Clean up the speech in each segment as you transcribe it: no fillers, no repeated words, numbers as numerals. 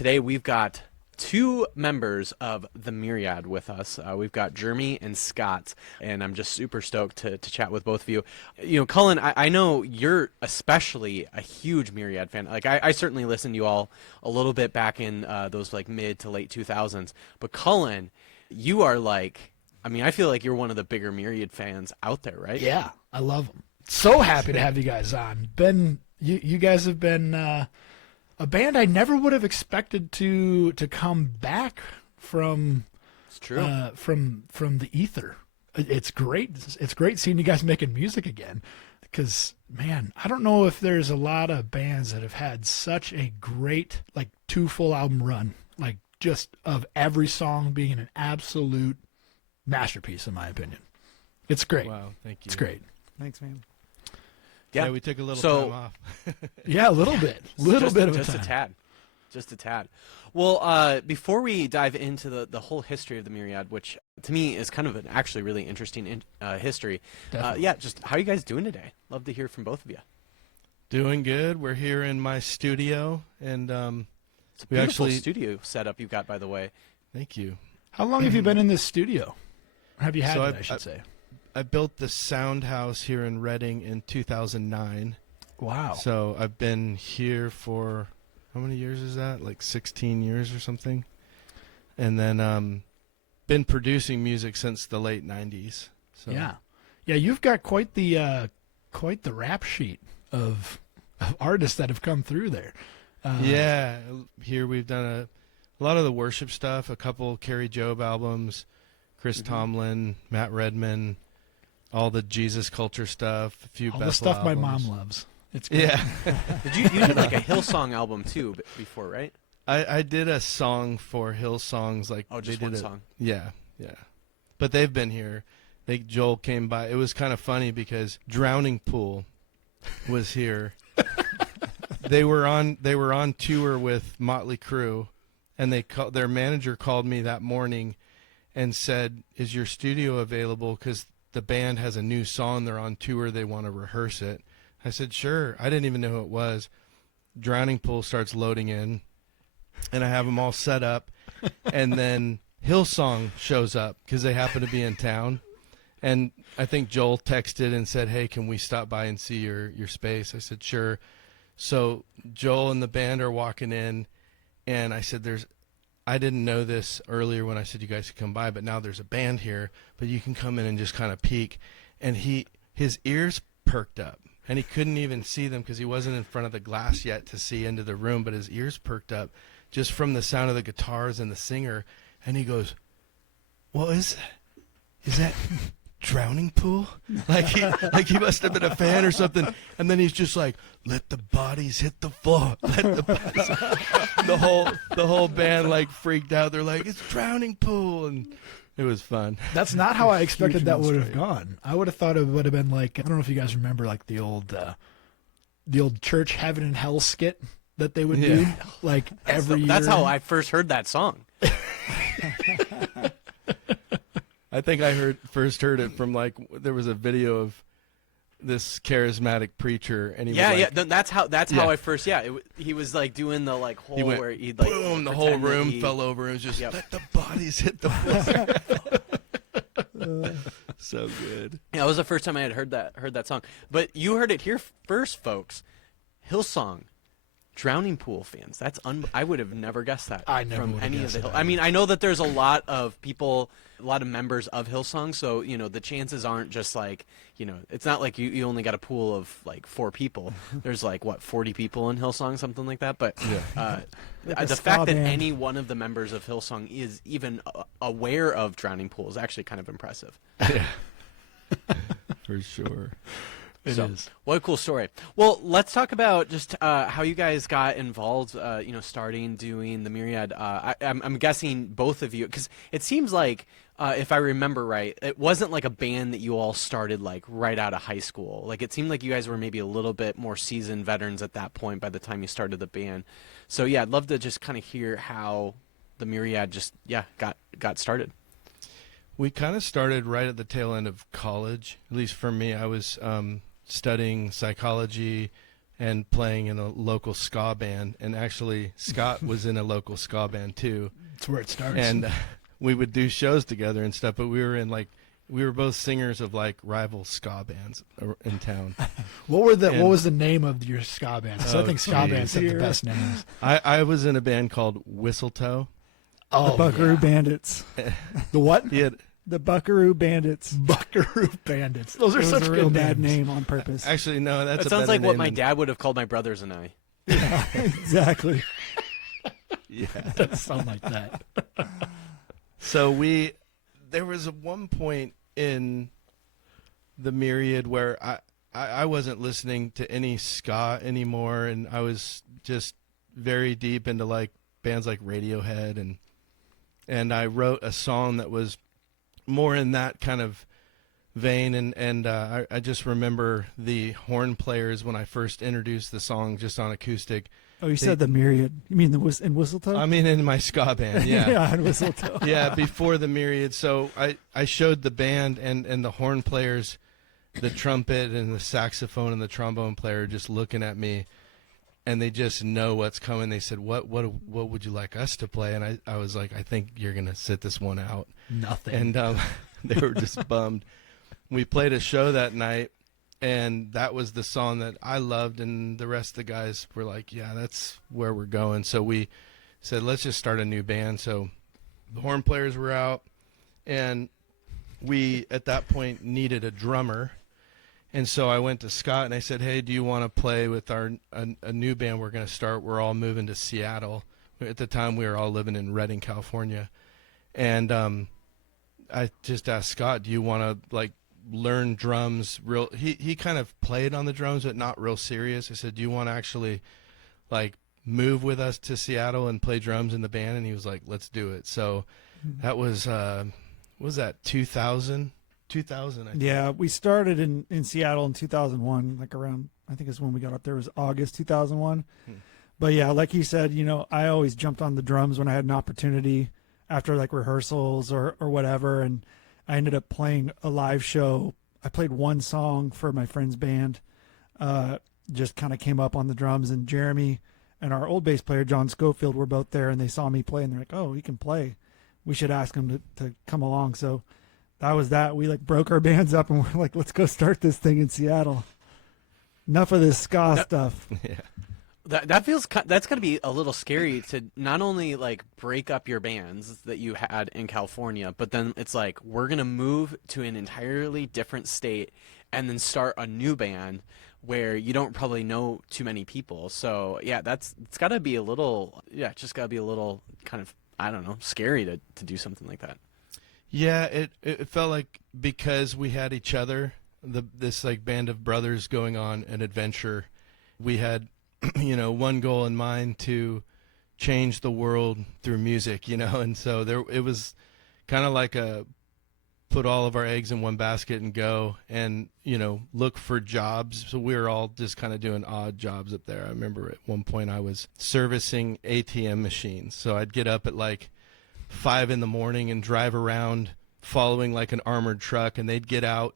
Today we've got two members of the Myriad with us. We've got Jeremy and Scott, and I'm just super stoked to chat with both of you. You know, Cullen, I know you're especially a huge Myriad fan. Like, I certainly listened to you all a little bit back in those like mid to late 2000s. But Cullen, you are like, I mean, I feel like you're one of the bigger Myriad fans out there, right? Yeah, I love them. So happy to have you guys on. You guys have been a band I never would have expected to come back from. It's true. From the ether. It's great. It's great seeing you guys making music again. Because man, I don't know if there's a lot of bands that have had such a great like 2 full album run, like just of every song being an absolute masterpiece in my opinion. It's great. Wow, thank you. It's great. Thanks, man. Yeah, we took a little time off. Yeah, a little bit. Just a tad. Well, before we dive into the whole history of the Myriad, which to me is kind of an actually really interesting history, yeah, just how are you guys doing today? Love to hear from both of you. Doing good. We're here in my studio, and it's a beautiful studio setup you've got, by the way. Thank you. How long have you been in this studio? Or have you had it, I should say? I built the sound house here in Reading in 2009. Wow. So I've been here for, how many years is that? Like 16 years or something. And then been producing music since the late 90s. So. Yeah. Yeah, you've got quite the rap sheet of artists that have come through there. Yeah. Here we've done a lot of the worship stuff, a couple Carrie Job albums, Chris Tomlin, Matt Redman, all the Jesus culture stuff, a few all Bethel the stuff albums. my mom loves. It's great. Yeah. You did like a Hillsong album too before, right? I did a song for Hillsongs, like just one song. Yeah. But they've been here. Joel came by. It was kind of funny because Drowning Pool was here. They were on tour with Motley Crue, and their manager called me that morning and said, "Is your studio available? Because the band has a new song. They're on tour. They want to rehearse it." I said, "Sure." I didn't even know who it was. Drowning Pool starts loading in, and I have them all set up. And then Hillsong shows up because they happen to be in town. And I think Joel texted and said, "Hey, can we stop by and see your space?" I said, "Sure." So Joel and the band are walking in, and I said, I didn't know this earlier when I said you guys could come by, but now there's a band here, but you can come in and just kind of peek. And his ears perked up, and he couldn't even see them because he wasn't in front of the glass yet to see into the room, but his ears perked up just from the sound of the guitars and the singer. And he goes, "What is that? Is that Drowning Pool?" Like he must have been a fan or something. And then he's just like, "Let the bodies hit the floor. Let the bodies." the whole band like freaked out. They're like, "It's Drowning Pool," and it was fun. That's not how I expected that would have gone. I would have thought it would have been like, I don't know if you guys remember like the old church Heaven and Hell skit that they would do like every year. That's how I first heard that song. I think I first heard it from like there was a video of this charismatic preacher, and he was like, that's how I first he was like doing the like whole where he'd like boom, the whole room fell over. It was just let the bodies hit the floor. So good. Yeah, it was the first time I had heard that song. But you heard it here first, folks. Hillsong, Drowning Pool fans. That's I would have never guessed that. I never from would have any guessed of the. it I mean, I know that there's a lot of people, a lot of members of Hillsong, so you know the chances aren't just like it's not like you only got a pool of like 4 people. There's like 40 people in Hillsong, something like that. But the fact that any one of the members of Hillsong is even aware of Drowning Pool is actually kind of impressive. Yeah, for sure. It is. What a cool story. Well, let's talk about just how you guys got involved, starting doing the Myriad. I'm guessing both of you, because it seems like, if I remember right, it wasn't like a band that you all started like right out of high school. Like it seemed like you guys were maybe a little bit more seasoned veterans at that point by the time you started the band. So yeah, I'd love to just kind of hear how the Myriad just got started. We kind of started right at the tail end of college. At least for me, I was studying psychology and playing in a local ska band. And actually, Scott was in a local ska band too. That's where it starts. And we would do shows together and stuff. But we were both singers of like rival ska bands in town. What was the name of your ska band? Because I think ska bands have the best names. I was in a band called Whistletoe. The Buckaroo Bandits. The what? Yeah. The Buckaroo Bandits. Buckaroo Bandits. Those are It was such a real good bad names. name on purpose. Actually, no, that's That a sounds better like what name my than- dad would have called my brothers and I. Yeah, exactly. Yeah. Does sound like that. So there was one point in the Myriad where I wasn't listening to any ska anymore, and I was just very deep into like bands like Radiohead, and I wrote a song that was more in that kind of vein, and I just remember the horn players when I first introduced the song just on acoustic. Oh, you said the Myriad. You mean in Whistletoe? I mean, in my ska band, yeah. Yeah, in Whistletoe. Yeah, before the Myriad. So I showed the band and the horn players, the trumpet and the saxophone and the trombone player just looking at me, and they just know what's coming. They said, what would you like us to play? And I was like, I think you're going to sit this one out. Nothing. And they were just bummed. We played a show that night, and that was the song that I loved, and the rest of the guys were like, yeah, that's where we're going. So we said, let's just start a new band. So the horn players were out, and we, at that point, needed a drummer. And so I went to Scott, and I said, hey, do you want to play with a new band we're going to start? We're all moving to Seattle. At the time, we were all living in Redding, California. And I just asked Scott, do you want to, like, learn drums he kind of played on the drums but not real serious. I said, do you want to actually like move with us to Seattle and play drums in the band? And he was like, let's do it. So that was what was that, 2000 I think. Yeah, we started in Seattle in 2001, like around, I think it's when we got up there, was August 2001. But yeah, like you said, I always jumped on the drums when I had an opportunity after like rehearsals or whatever, and I ended up playing a live show. I played one song for my friend's band, just kind of came up on the drums, and Jeremy and our old bass player, John Schofield, were both there, and they saw me play, and they're like, oh, he can play. We should ask him to come along. So that was that. We like broke our bands up, and we're like, let's go start this thing in Seattle. Enough of this ska stuff. Yeah. That's going to be a little scary to not only like break up your bands that you had in California, but then it's like we're going to move to an entirely different state and then start a new band where you don't probably know too many people. So yeah, it's got to be a little, just got to be a little kind of, I don't know, scary to do something like that. Yeah, it felt like because we had each other, this like band of brothers going on an adventure, we had one goal in mind, to change the world through music, and so it was kind of like a put all of our eggs in one basket and go and, look for jobs. So we were all just kind of doing odd jobs up there. I remember at one point I was servicing ATM machines. So I'd get up at like 5 a.m. and drive around following like an armored truck, and they'd get out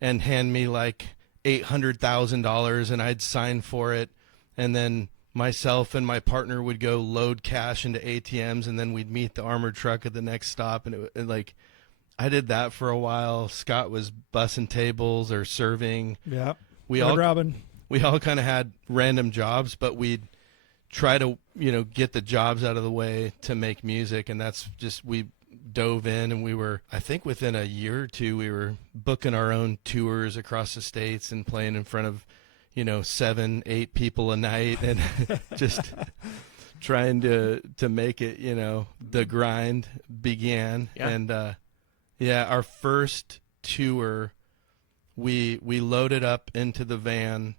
and hand me like $800,000 and I'd sign for it. And then myself and my partner would go load cash into ATMs, and then we'd meet the armored truck at the next stop. And I did that for a while. Scott was bussing tables or serving. Yeah. We all Robin. We all kind of had random jobs, but we'd try to, get the jobs out of the way to make music. And that's just, we dove in, and we were, I think within a year or two, we were booking our own tours across the states and playing in front of 7-8 people a night, and just trying to make it, the grind began. Yeah. And our first tour, we loaded up into the van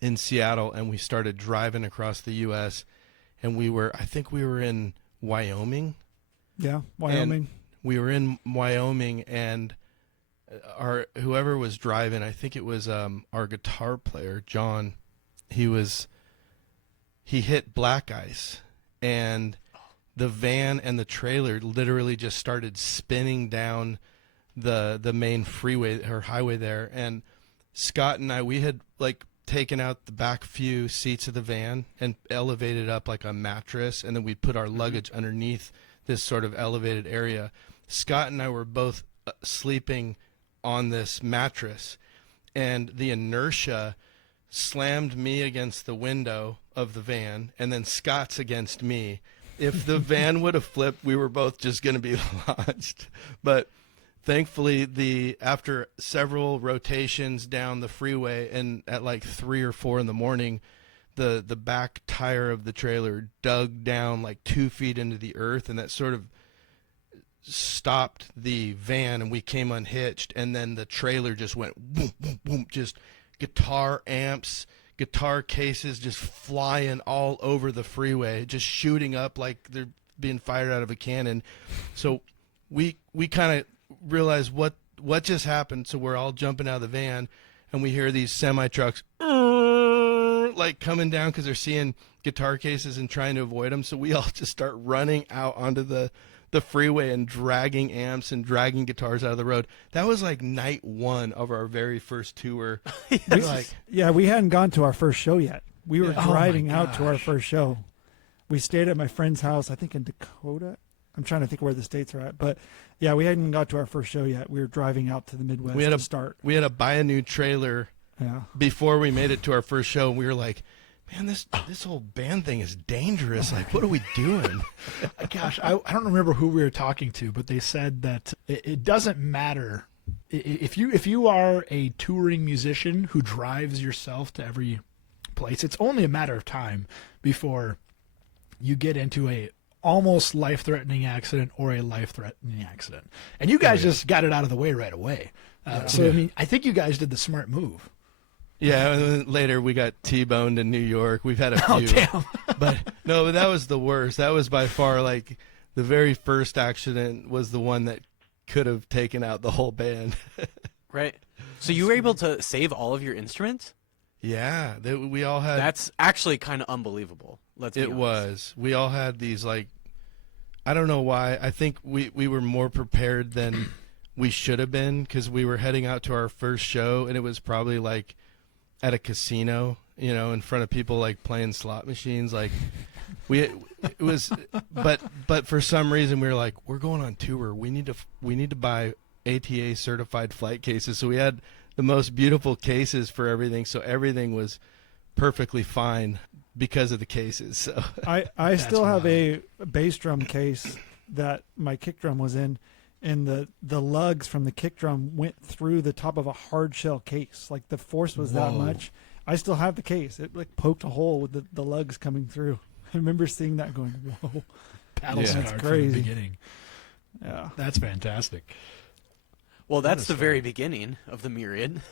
in Seattle, and we started driving across the US, and I think we were in Wyoming. Yeah, Wyoming. And we were in Wyoming, and whoever was driving, I think it was our guitar player, John, he hit black ice, and the van and the trailer literally just started spinning down the main freeway or highway there. And Scott and I, we had like taken out the back few seats of the van and elevated up like a mattress, and then we'd put our luggage underneath this sort of elevated area. Scott and I were both sleeping on this mattress, and the inertia slammed me against the window of the van, and then Scott's against me. If the van would have flipped, we were both just going to be launched. But thankfully, after several rotations down the freeway, and at like 3 or 4 in the morning, the back tire of the trailer dug down like 2 feet into the earth, and that sort of stopped the van, and we came unhitched, and then the trailer just went boom, boom, boom, just guitar amps, guitar cases just flying all over the freeway, just shooting up like they're being fired out of a cannon. So we kind of realized what just happened. So we're all jumping out of the van, and we hear these semi trucks like coming down because they're seeing guitar cases and trying to avoid them. So we all just start running out onto the freeway and dragging amps and dragging guitars out of the road. That was like night 1 of our very first tour. We hadn't gone to our first show yet. We were Yeah. driving Oh my out to our gosh. first show. We stayed at my friend's house, I think in Dakota. I'm trying to think where the states are at. But yeah, we hadn't got to our first show yet. We were driving out to the Midwest to start. We had to buy a new trailer Yeah. before we made it to our first show, and we were like, man, this whole band thing is dangerous. Like, what are we doing? Gosh, I don't remember who we were talking to, but they said that it doesn't matter if you are a touring musician who drives yourself to every place. It's only a matter of time before you get into a almost life-threatening accident or a life-threatening accident. And you guys just got it out of the way right away. So I mean, I think you guys did the smart move. Yeah, and then later we got T-boned in New York. We've had a few. Oh, damn. But that was the worst. That was by far like the very first accident was the one that could have taken out the whole band. Right. So you were able to save all of your instruments? Yeah, we all had. That's actually kind of unbelievable. Let's be It honest. was. We all had these like, I don't know why. I think we were more prepared than we should have been because we were heading out to our first show, and it was probably like at a casino, in front of people like playing slot machines. Like it was, but for some reason we were like, we're going on tour. We need to buy ATA certified flight cases. So we had the most beautiful cases for everything. So everything was perfectly fine because of the cases. So I still have wild. a bass drum case that my kick drum was in, and the lugs from the kick drum went through the top of a hard shell case. Like the force was that Whoa. much. I still have the case. It like poked a hole with the lugs coming through. I remember seeing that going, whoa. Paddle Yeah. scarred That's from the crazy. beginning. Yeah. That's fantastic. Well, that's is the fun. very beginning of the Myriad.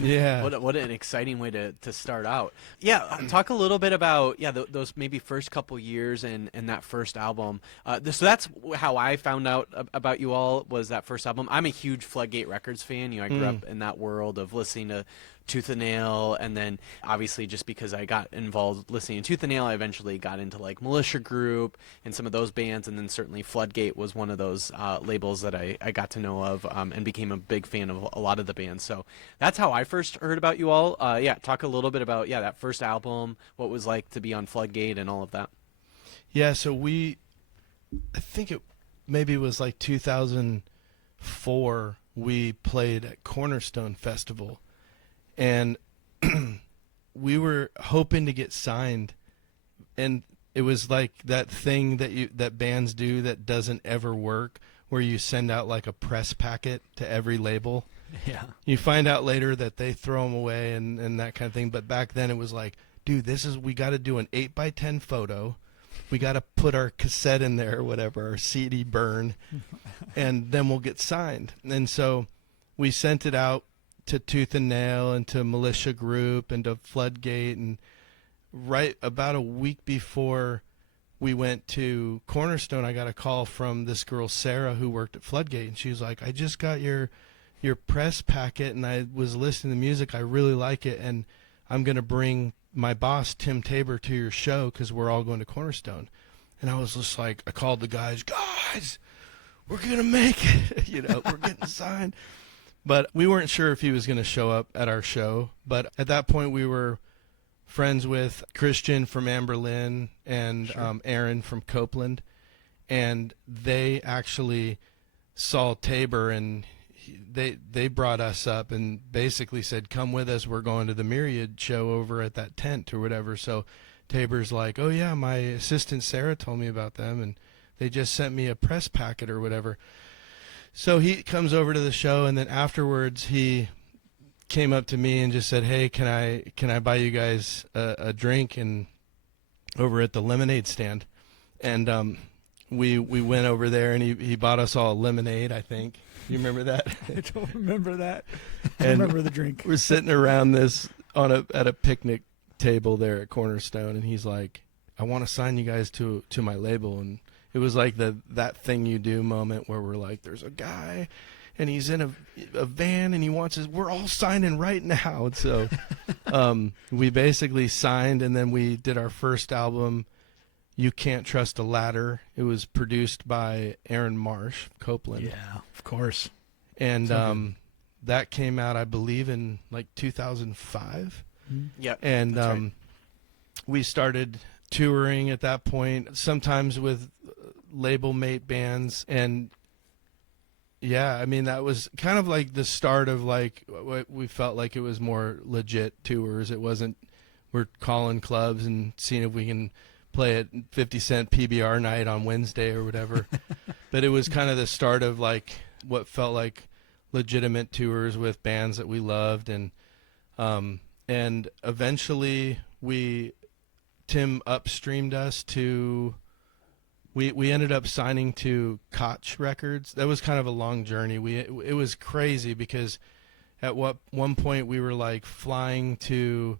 yeah. What an exciting way to start out. Yeah, talk a little bit about those maybe first couple years and that first album. So that's how I found out about you all, was that first album. I'm a huge Floodgate Records fan. I grew up in that world of listening to Tooth and Nail, and then obviously just because I got involved listening to Tooth and Nail, I eventually got into like Militia Group and some of those bands, and then certainly Floodgate was one of those labels that I got to know of and became a big fan of a lot of the bands. So that's how I first heard about you all. Talk a little bit about that first album, what it was like to be on Floodgate and all of that. Yeah, so I think it maybe was like 2004, we played at Cornerstone Festival, and we were hoping to get signed, and it was like that thing that bands do that doesn't ever work, where you send out like a press packet to every label. Yeah. You find out later that they throw them away and that kind of thing, but back then it was like, dude, we got to do an 8x10 photo. We got to put our cassette in there or whatever, our CD burn, and then we'll get signed. And so we sent it out to Tooth and Nail and to Militia Group and to Floodgate. And right about a week before we went to Cornerstone, I got a call from this girl, Sarah, who worked at Floodgate. And she was like, I just got your press packet, and I was listening to music. I really like it, and I'm going to bring my boss, Tim Tabor, to your show because we're all going to Cornerstone. And I was just like, I called the guys, we're going to make it. We're getting signed. But we weren't sure if he was going to show up at our show. But at that point, we were friends with Christian from Amberlin and Aaron from Copeland. And they actually saw Tabor, and they brought us up and basically said, come with us. We're going to the Myriad show over at that tent or whatever. So Tabor's like, oh, yeah, my assistant Sarah told me about them, and they just sent me a press packet or whatever. So he comes over to the show, and then afterwards he came up to me and just said, hey, can I buy you guys a drink and over at the lemonade stand? And we went over there, and he bought us all lemonade, I think. You remember that? I don't remember that. I And remember the drink. We're sitting around this at a picnic table there at Cornerstone, and he's like, I want to sign you guys to my label. And it was like that thing you do moment where we're like, there's a guy and he's in a van and he wants us, we're all signing right now. And so we basically signed, and then we did our first album, You Can't Trust a Ladder. It was produced by Aaron Marsh, Copeland. Yeah, of course. And that came out, I believe, in like 2005. Yep. And that's right. we started touring at that point, sometimes with label mate bands. And yeah, I mean, that was kind of like the start of like what we felt like it was more legit tours. It wasn't, we're calling clubs and seeing if we can play at 50 cent PBR night on Wednesday or whatever. But it was kind of the start of like what felt like legitimate tours with bands that we loved. And eventually Tim upstreamed us to, we ended up signing to Koch Records. That was kind of a long journey. It was crazy because at one point we were like flying to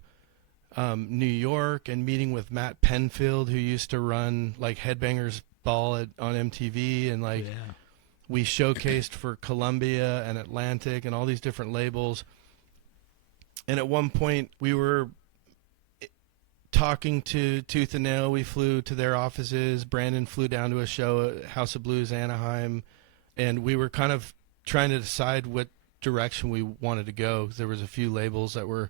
New York and meeting with Matt Penfield, who used to run like Headbangers Ball on MTV, and like we showcased for Columbia and Atlantic and all these different labels. And at one point we were talking to Tooth and Nail. We flew to their offices. Brandon flew down to a show at House of Blues Anaheim, and we were kind of trying to decide what direction we wanted to go. There was a few labels that were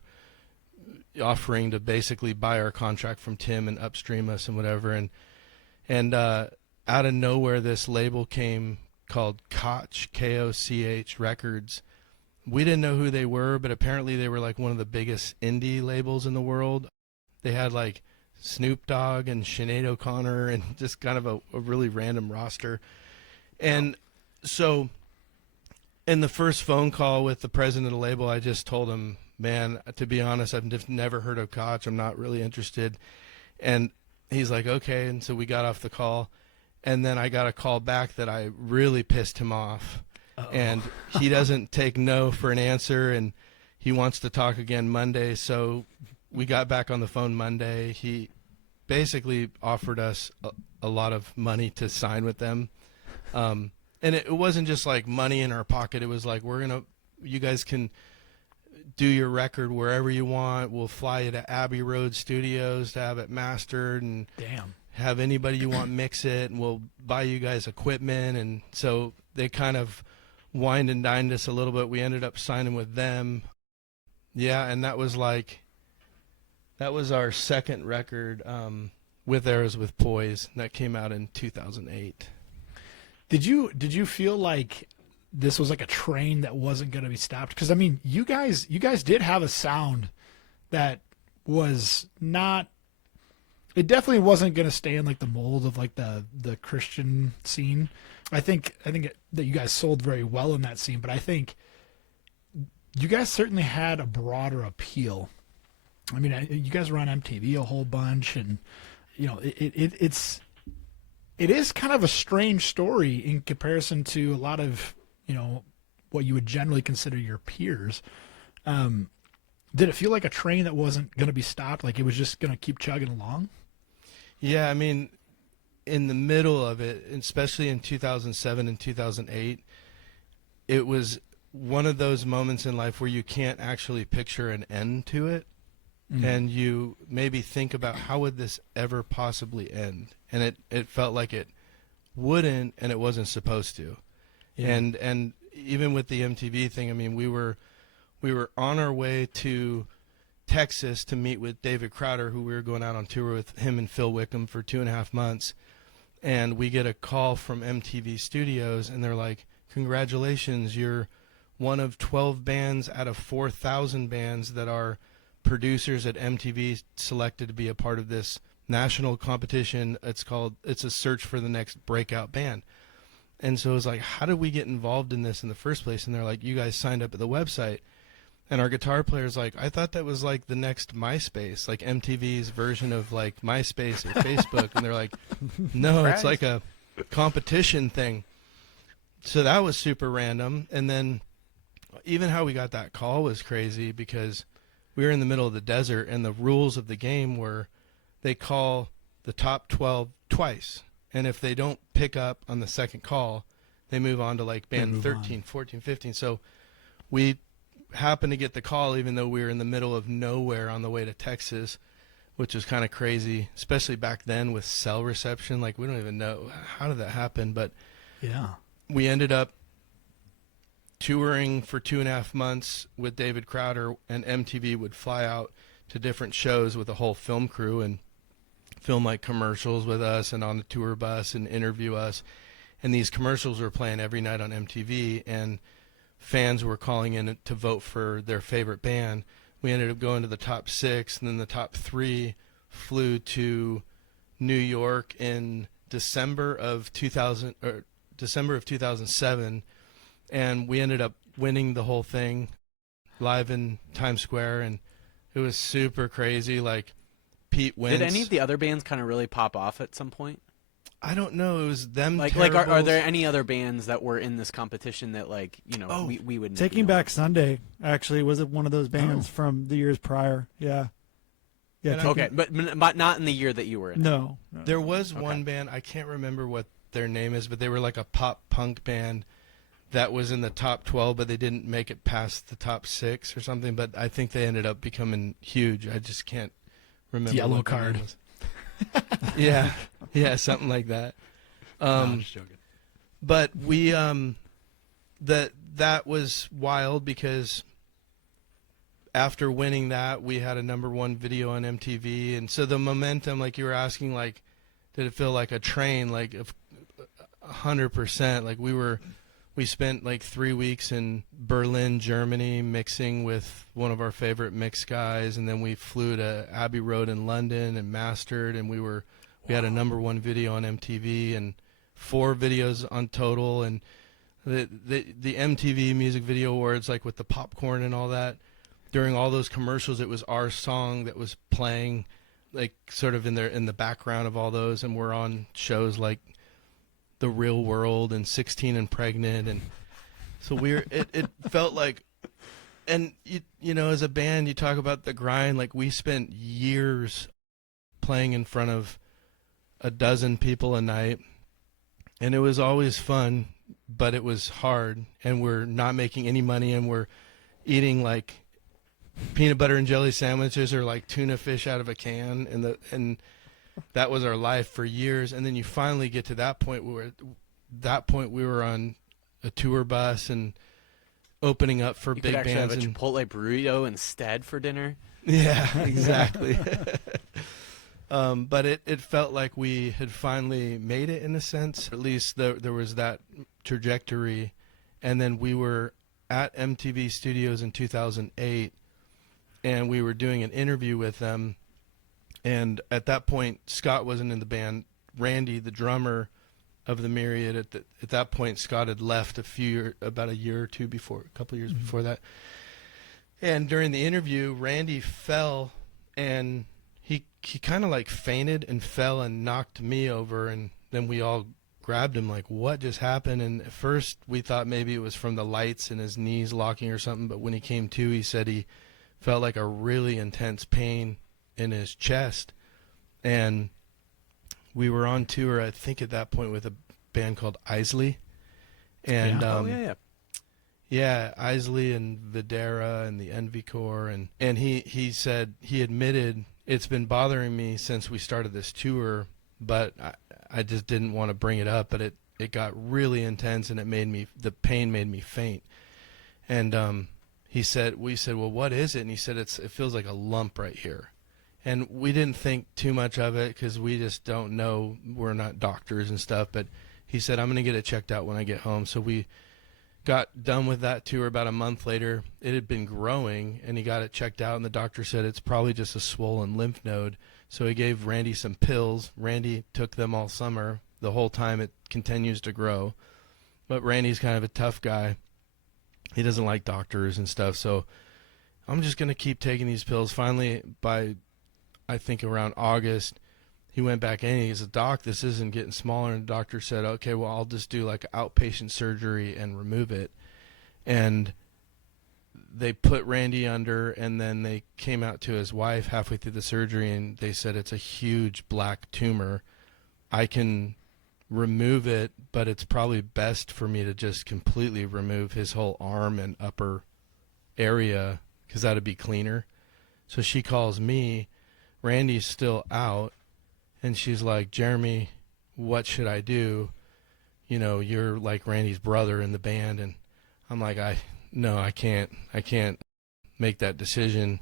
offering to basically buy our contract from Tim and upstream us and whatever. And out of nowhere, this label came called Koch, Koch Records. We didn't know who they were, but apparently they were like one of the biggest indie labels in the world. They had like Snoop Dogg and Sinead O'Connor and just kind of a really random roster. And so in the first phone call with the president of the label, I just told him, man, to be honest, I've just never heard of Koch. I'm not really interested. And he's like, okay. And so we got off the call. And then I got a call back that I really pissed him off. Uh-oh. And he doesn't take no for an answer, and he wants to talk again Monday. So we got back on the phone Monday. He basically offered us a lot of money to sign with them. And it wasn't just like money in our pocket. It was like, you guys can do your record wherever you want. We'll fly you to Abbey Road Studios to have it mastered, and have anybody you want mix it, and we'll buy you guys equipment. And so they kind of wined and dined us a little bit. We ended up signing with them. Yeah, and that was our second record, With Arrows with Poise. That came out in 2008. Did you feel like this was like a train that wasn't going to be stopped? Because I mean, you guys did have a sound that was not. It definitely wasn't going to stay in like the mold of like the Christian scene. I think that you guys sold very well in that scene, but I think you guys certainly had a broader appeal. I mean, you guys were on MTV a whole bunch, and you know, it is kind of a strange story in comparison to a lot of, you know, what you would generally consider your peers. Did it feel like a train that wasn't going to be stopped, like it was just going to keep chugging along? Yeah, I mean, in the middle of it, especially in 2007 and 2008, it was one of those moments in life where you can't actually picture an end to it. Mm-hmm. And you maybe think about, how would this ever possibly end? And it felt like it wouldn't, and it wasn't supposed to. Yeah. And even with the MTV thing, I mean, we were on our way to Texas to meet with David Crowder, who we were going out on tour with him and Phil Wickham for 2.5 months. And we get a call from MTV Studios, and they're like, congratulations, you're one of 12 bands out of 4,000 bands that are producers at MTV selected to be a part of this national competition. It's a search for the next breakout band. And so it was like, how did we get involved in this in the first place? And they're like, you guys signed up at the website. And our guitar player's like, I thought that was like the next MySpace, like MTV's version of like MySpace or Facebook. And they're like, no, it's like a competition thing. So that was super random. And then even how we got that call was crazy, because we were in the middle of the desert, and the rules of the game were they call the top 12 twice. And if they don't pick up on the second call, they move on to like band 13, 14, 15. So we happened to get the call even though we were in the middle of nowhere on the way to Texas, which was kind of crazy, especially back then with cell reception. Like, we don't even know how did that happen, but Yeah. we ended up touring for 2.5 months with David Crowder, and MTV would fly out to different shows with a whole film crew and film like commercials with us and on the tour bus and interview us. And these commercials were playing every night on MTV, and fans were calling in to vote for their favorite band. We ended up going to the top 6, and then the top 3 flew to New York in December of 2007, and we ended up winning the whole thing live in Times Square, and it was super crazy. Like, Pete Wentz. Did any of the other bands kind of really pop off at some point? I don't know. It was them. Like are there any other bands that were in this competition that, like, you know, we would Taking Back Sunday actually was one of those bands from the years prior. Yeah. Yeah. Okay, but not in the year that you were in. No. There was one band, I can't remember what their name is, but they were like a pop punk band that was in the top 12, but they didn't make it past the top 6 or something. But I think they ended up becoming huge. I just can't remember. Yellow what their Card. name was. Yeah, something like that. No, I'm just joking. But we that was wild, because after winning that, we had a #1 video on MTV, and so the momentum, like you were asking, like, did it feel like a train? Like 100%. Like we spent like 3 weeks in Berlin, Germany, mixing with one of our favorite mix guys, and then we flew to Abbey Road in London and mastered, and we had a #1 video on MTV and 4 videos on total, and the MTV Music Video Awards, like with the popcorn and all that. During all those commercials, it was our song that was playing, like sort of in the background of all those, and we're on shows like The Real World and 16 and Pregnant, and so it felt like, and you know, as a band, you talk about the grind. Like, we spent years playing in front of a dozen people a night, and it was always fun, but it was hard, and we're not making any money, and we're eating like peanut butter and jelly sandwiches or like tuna fish out of a can, and that was our life for years. And then you finally get to that point where we were on a tour bus and opening up for You big could actually bands. have a Chipotle burrito instead for dinner. Yeah, exactly. But it felt like we had finally made it, in a sense. At least there was that trajectory. And then we were at MTV Studios in 2008, and we were doing an interview with them. And at that point, Scott wasn't in the band. Randy, the drummer of the Myriad, at that point, Scott had left about a year or two before, a couple of years before that. And during the interview, Randy fell, and he kind of like fainted and fell and knocked me over, and then we all grabbed him like, what just happened? And at first we thought maybe it was from the lights and his knees locking or something, but when he came to, he said he felt like a really intense pain in his chest. And we were on tour, I think at that point, with a band called Isley. And yeah, Isley and Videra and the Envy Corps, and he said, he admitted, it's been bothering me since we started this tour, but I just didn't want to bring it up, but it it got really intense, and the pain made me faint. And we said, well, what is it? And he said, it feels like a lump right here. And we didn't think too much of it because we just don't know. We're not doctors and stuff. But he said, I'm going to get it checked out when I get home. So we got done with that tour about a month later. It had been growing, and he got it checked out, and the doctor said it's probably just a swollen lymph node. So he gave Randy some pills. Randy took them all summer. The whole time it continues to grow. But Randy's kind of a tough guy. He doesn't like doctors and stuff. So I'm just going to keep taking these pills. Finally, by I think around August, he went back in. He said, Doc, this isn't getting smaller. And the doctor said, okay, well, I'll just do like outpatient surgery and remove it. And they put Randy under, and then they came out to his wife halfway through the surgery, and they said, it's a huge black tumor. I can remove it, but it's probably best for me to just completely remove his whole arm and upper area because that would be cleaner. So she calls me. Randy's still out, and she's like, Jeremy, what should I do? You know, you're like Randy's brother in the band. And I'm like, no, I can't make that decision.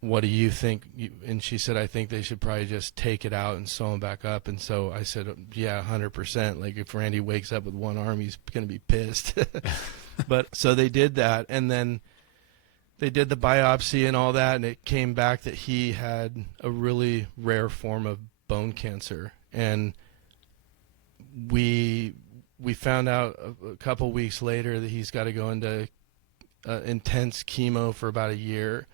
What do you think? And she said, I think they should probably just take it out and sew him back up. And so I said, yeah, 100%. Like if Randy wakes up with one arm, he's going to be pissed. But so they did that, and then they did the biopsy and all that, and it came back that he had a really rare form of bone cancer. And we found out a couple weeks later that he's got to go into intense chemo for about a year.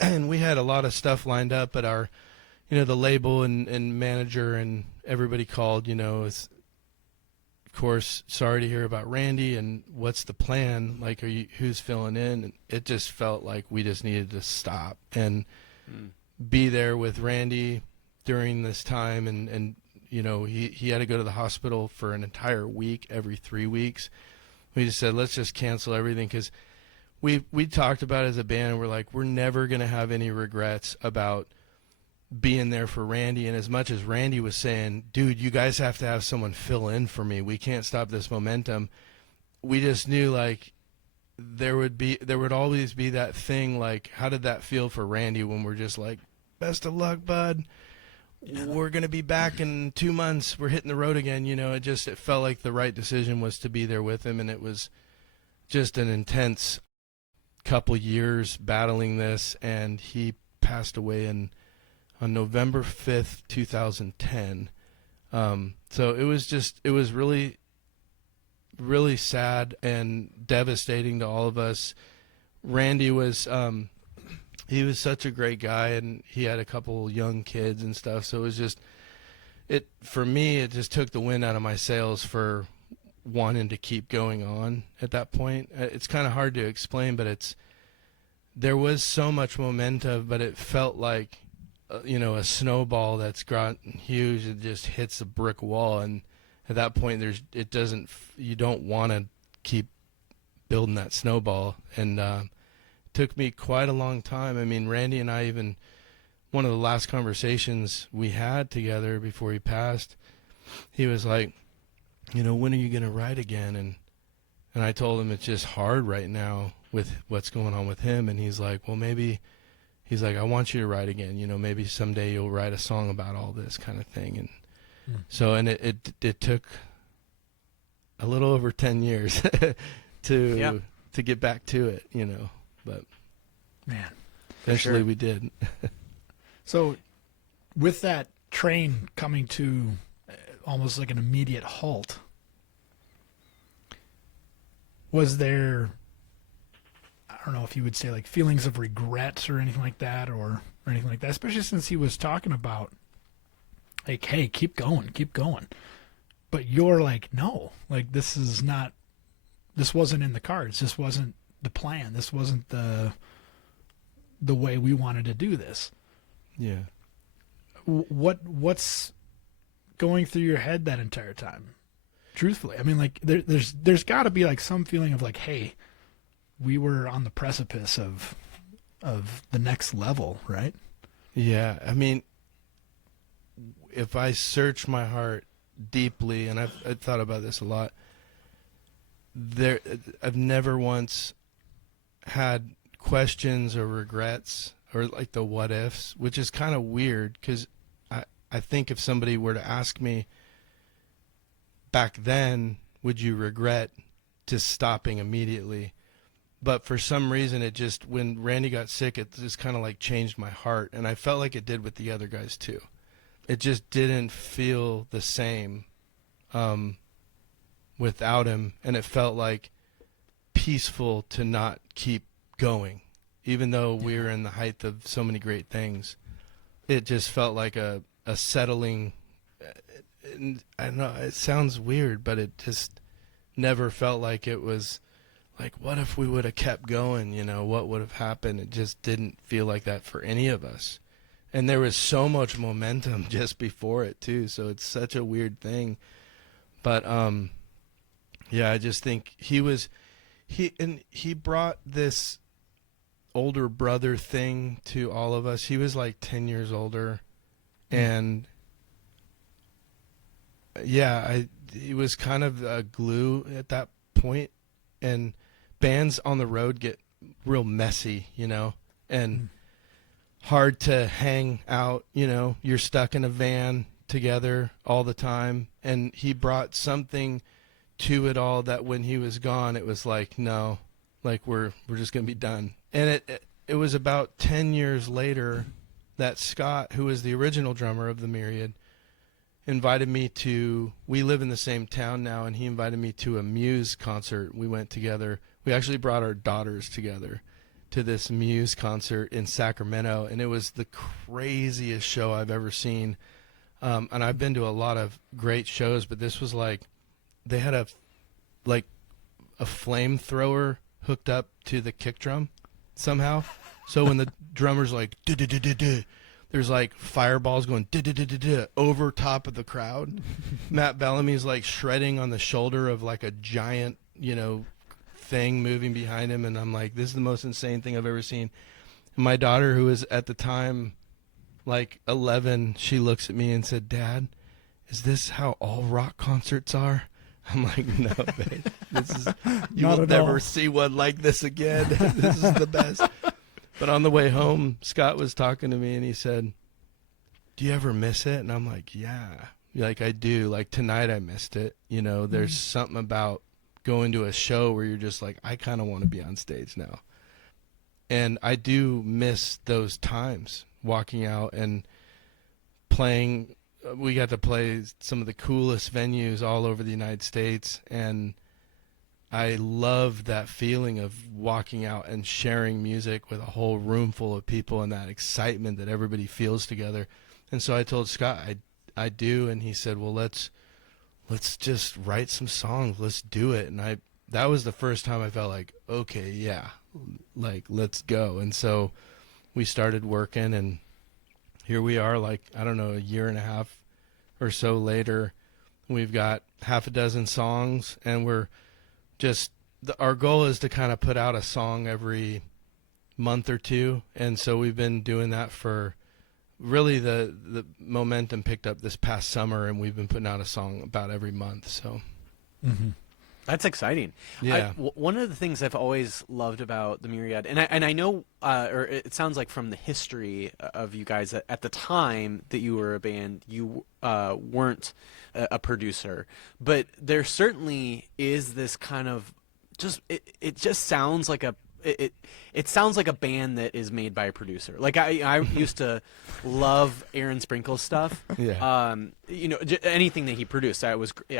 And we had a lot of stuff lined up, but our, the label and manager and everybody called, it's, of course, sorry to hear about Randy, and what's the plan? Like, who's filling in? And it just felt like we just needed to stop and be there with Randy during this time. And he had to go to the hospital for an entire week every 3 weeks. We just said, let's just cancel everything, because we talked about it as a band, and we're like, we're never going to have any regrets about being there for Randy. And as much as Randy was saying, dude, you guys have to have someone fill in for me, we can't stop this momentum, we just knew like there would always be that thing, like, how did that feel for Randy when we're just like, best of luck, bud, we're going to be back in 2 months, we're hitting the road again. It felt like the right decision was to be there with him. And it was just an intense couple years battling this, and he passed away on November 5th, 2010. So it was really, really sad and devastating to all of us. Randy was, he was such a great guy, and he had a couple young kids and stuff. So it was for me, it just took the wind out of my sails for wanting to keep going on at that point. It's kind of hard to explain, but there was so much momentum, but it felt like, a snowball that's gotten huge. It just hits a brick wall, and at that point, you don't want to keep building that snowball. And it took me quite a long time. I mean, Randy and I, even one of the last conversations we had together before he passed, he was like, when are you going to write again? And I told him it's just hard right now with what's going on with him. And he's like, well, maybe. He's like, I want you to write again. Maybe someday you'll write a song about all this kind of thing. And so, and it took a little over 10 years to get back to it, but man, eventually we did. So with that train coming to almost like an immediate halt, was there, I don't know if you would say like feelings of regrets or anything like that, or anything like that, especially since he was talking about like, hey, keep going. But you're like, no, like this wasn't in the cards. This wasn't the plan. This wasn't the way we wanted to do this. Yeah. What's going through your head that entire time? Truthfully, I mean, like there's got to be like some feeling of like, hey, we were on the precipice of the next level, right? Yeah, I mean, if I search my heart deeply, and I've thought about this a lot. I've never once had questions or regrets or like the what ifs, which is kind of weird because I think if somebody were to ask me back then, would you regret just stopping immediately? But for some reason, it just, when Randy got sick, it just kind of like changed my heart. And I felt like it did with the other guys too. It just didn't feel the same without him. And it felt like peaceful to not keep going. Even though we were in the height of so many great things, it just felt like a settling. I don't know, it sounds weird, but it just never felt like it was like, what if we would have kept going? You know, what would have happened? It just didn't feel like that for any of us. And there was so much momentum just before it too. So it's such a weird thing. But yeah, I just think he brought this older brother thing to all of us. He was like 10 years older, and yeah, he was kind of a glue at that point. And bands on the road get real messy, you know, and hard to hang out, you know. You're stuck in a van together all the time, and he brought something to it all that when he was gone, it was like, no, like we're just gonna be done. And it was about 10 years later that Scott, who was the original drummer of the Myriad, invited me to, we live in the same town now, and he invited me to a Muse concert. We went together. We actually brought our daughters together to this Muse concert in Sacramento, and it was the craziest show I've ever seen. And I've been to a lot of great shows, but this was like, they had a flamethrower hooked up to the kick drum somehow. So when the drummer's like, duh, there's like fireballs going over top of the crowd. Matt Bellamy's like shredding on the shoulder of like a giant, you know, thing moving behind him. And I'm like, this is the most insane thing I've ever seen. And my daughter, who was at the time like 11, she looks at me and said, "Dad, is this how all rock concerts are?" I'm like, "No, babe. You will never see one like this again. This is the best." But on the way home, Scott was talking to me, and he said, "Do you ever miss it?" And I'm like, "Yeah, like I do. Like tonight I missed it. You know, there's something about going to a show where you're just like, I kind of want to be on stage now." And I do miss those times, walking out and playing. We got to play some of the coolest venues all over the United States, and I love that feeling of walking out and sharing music with a whole room full of people and that excitement that everybody feels together. And so I told Scott, I do, and he said, "Well, let's just write some songs. Let's do it." And that was the first time I felt like, okay, yeah, like let's go. And so we started working, and here we are, like, I don't know, a year and a half or so later. We've got half a dozen songs, and we're just, our goal is to kind of put out a song every month or two. And so we've been doing that for, really the momentum picked up this past summer, and we've been putting out a song about every month. So That's exciting. Yeah. One of the things I've always loved about the Myriad, and I know, or it sounds like from the history of you guys, that at the time that you were a band, you weren't a producer, but there certainly is this kind of just, it just sounds like it sounds like a band that is made by a producer. Like I used to love Aaron Sprinkle's stuff. Yeah. You know, anything that he produced, I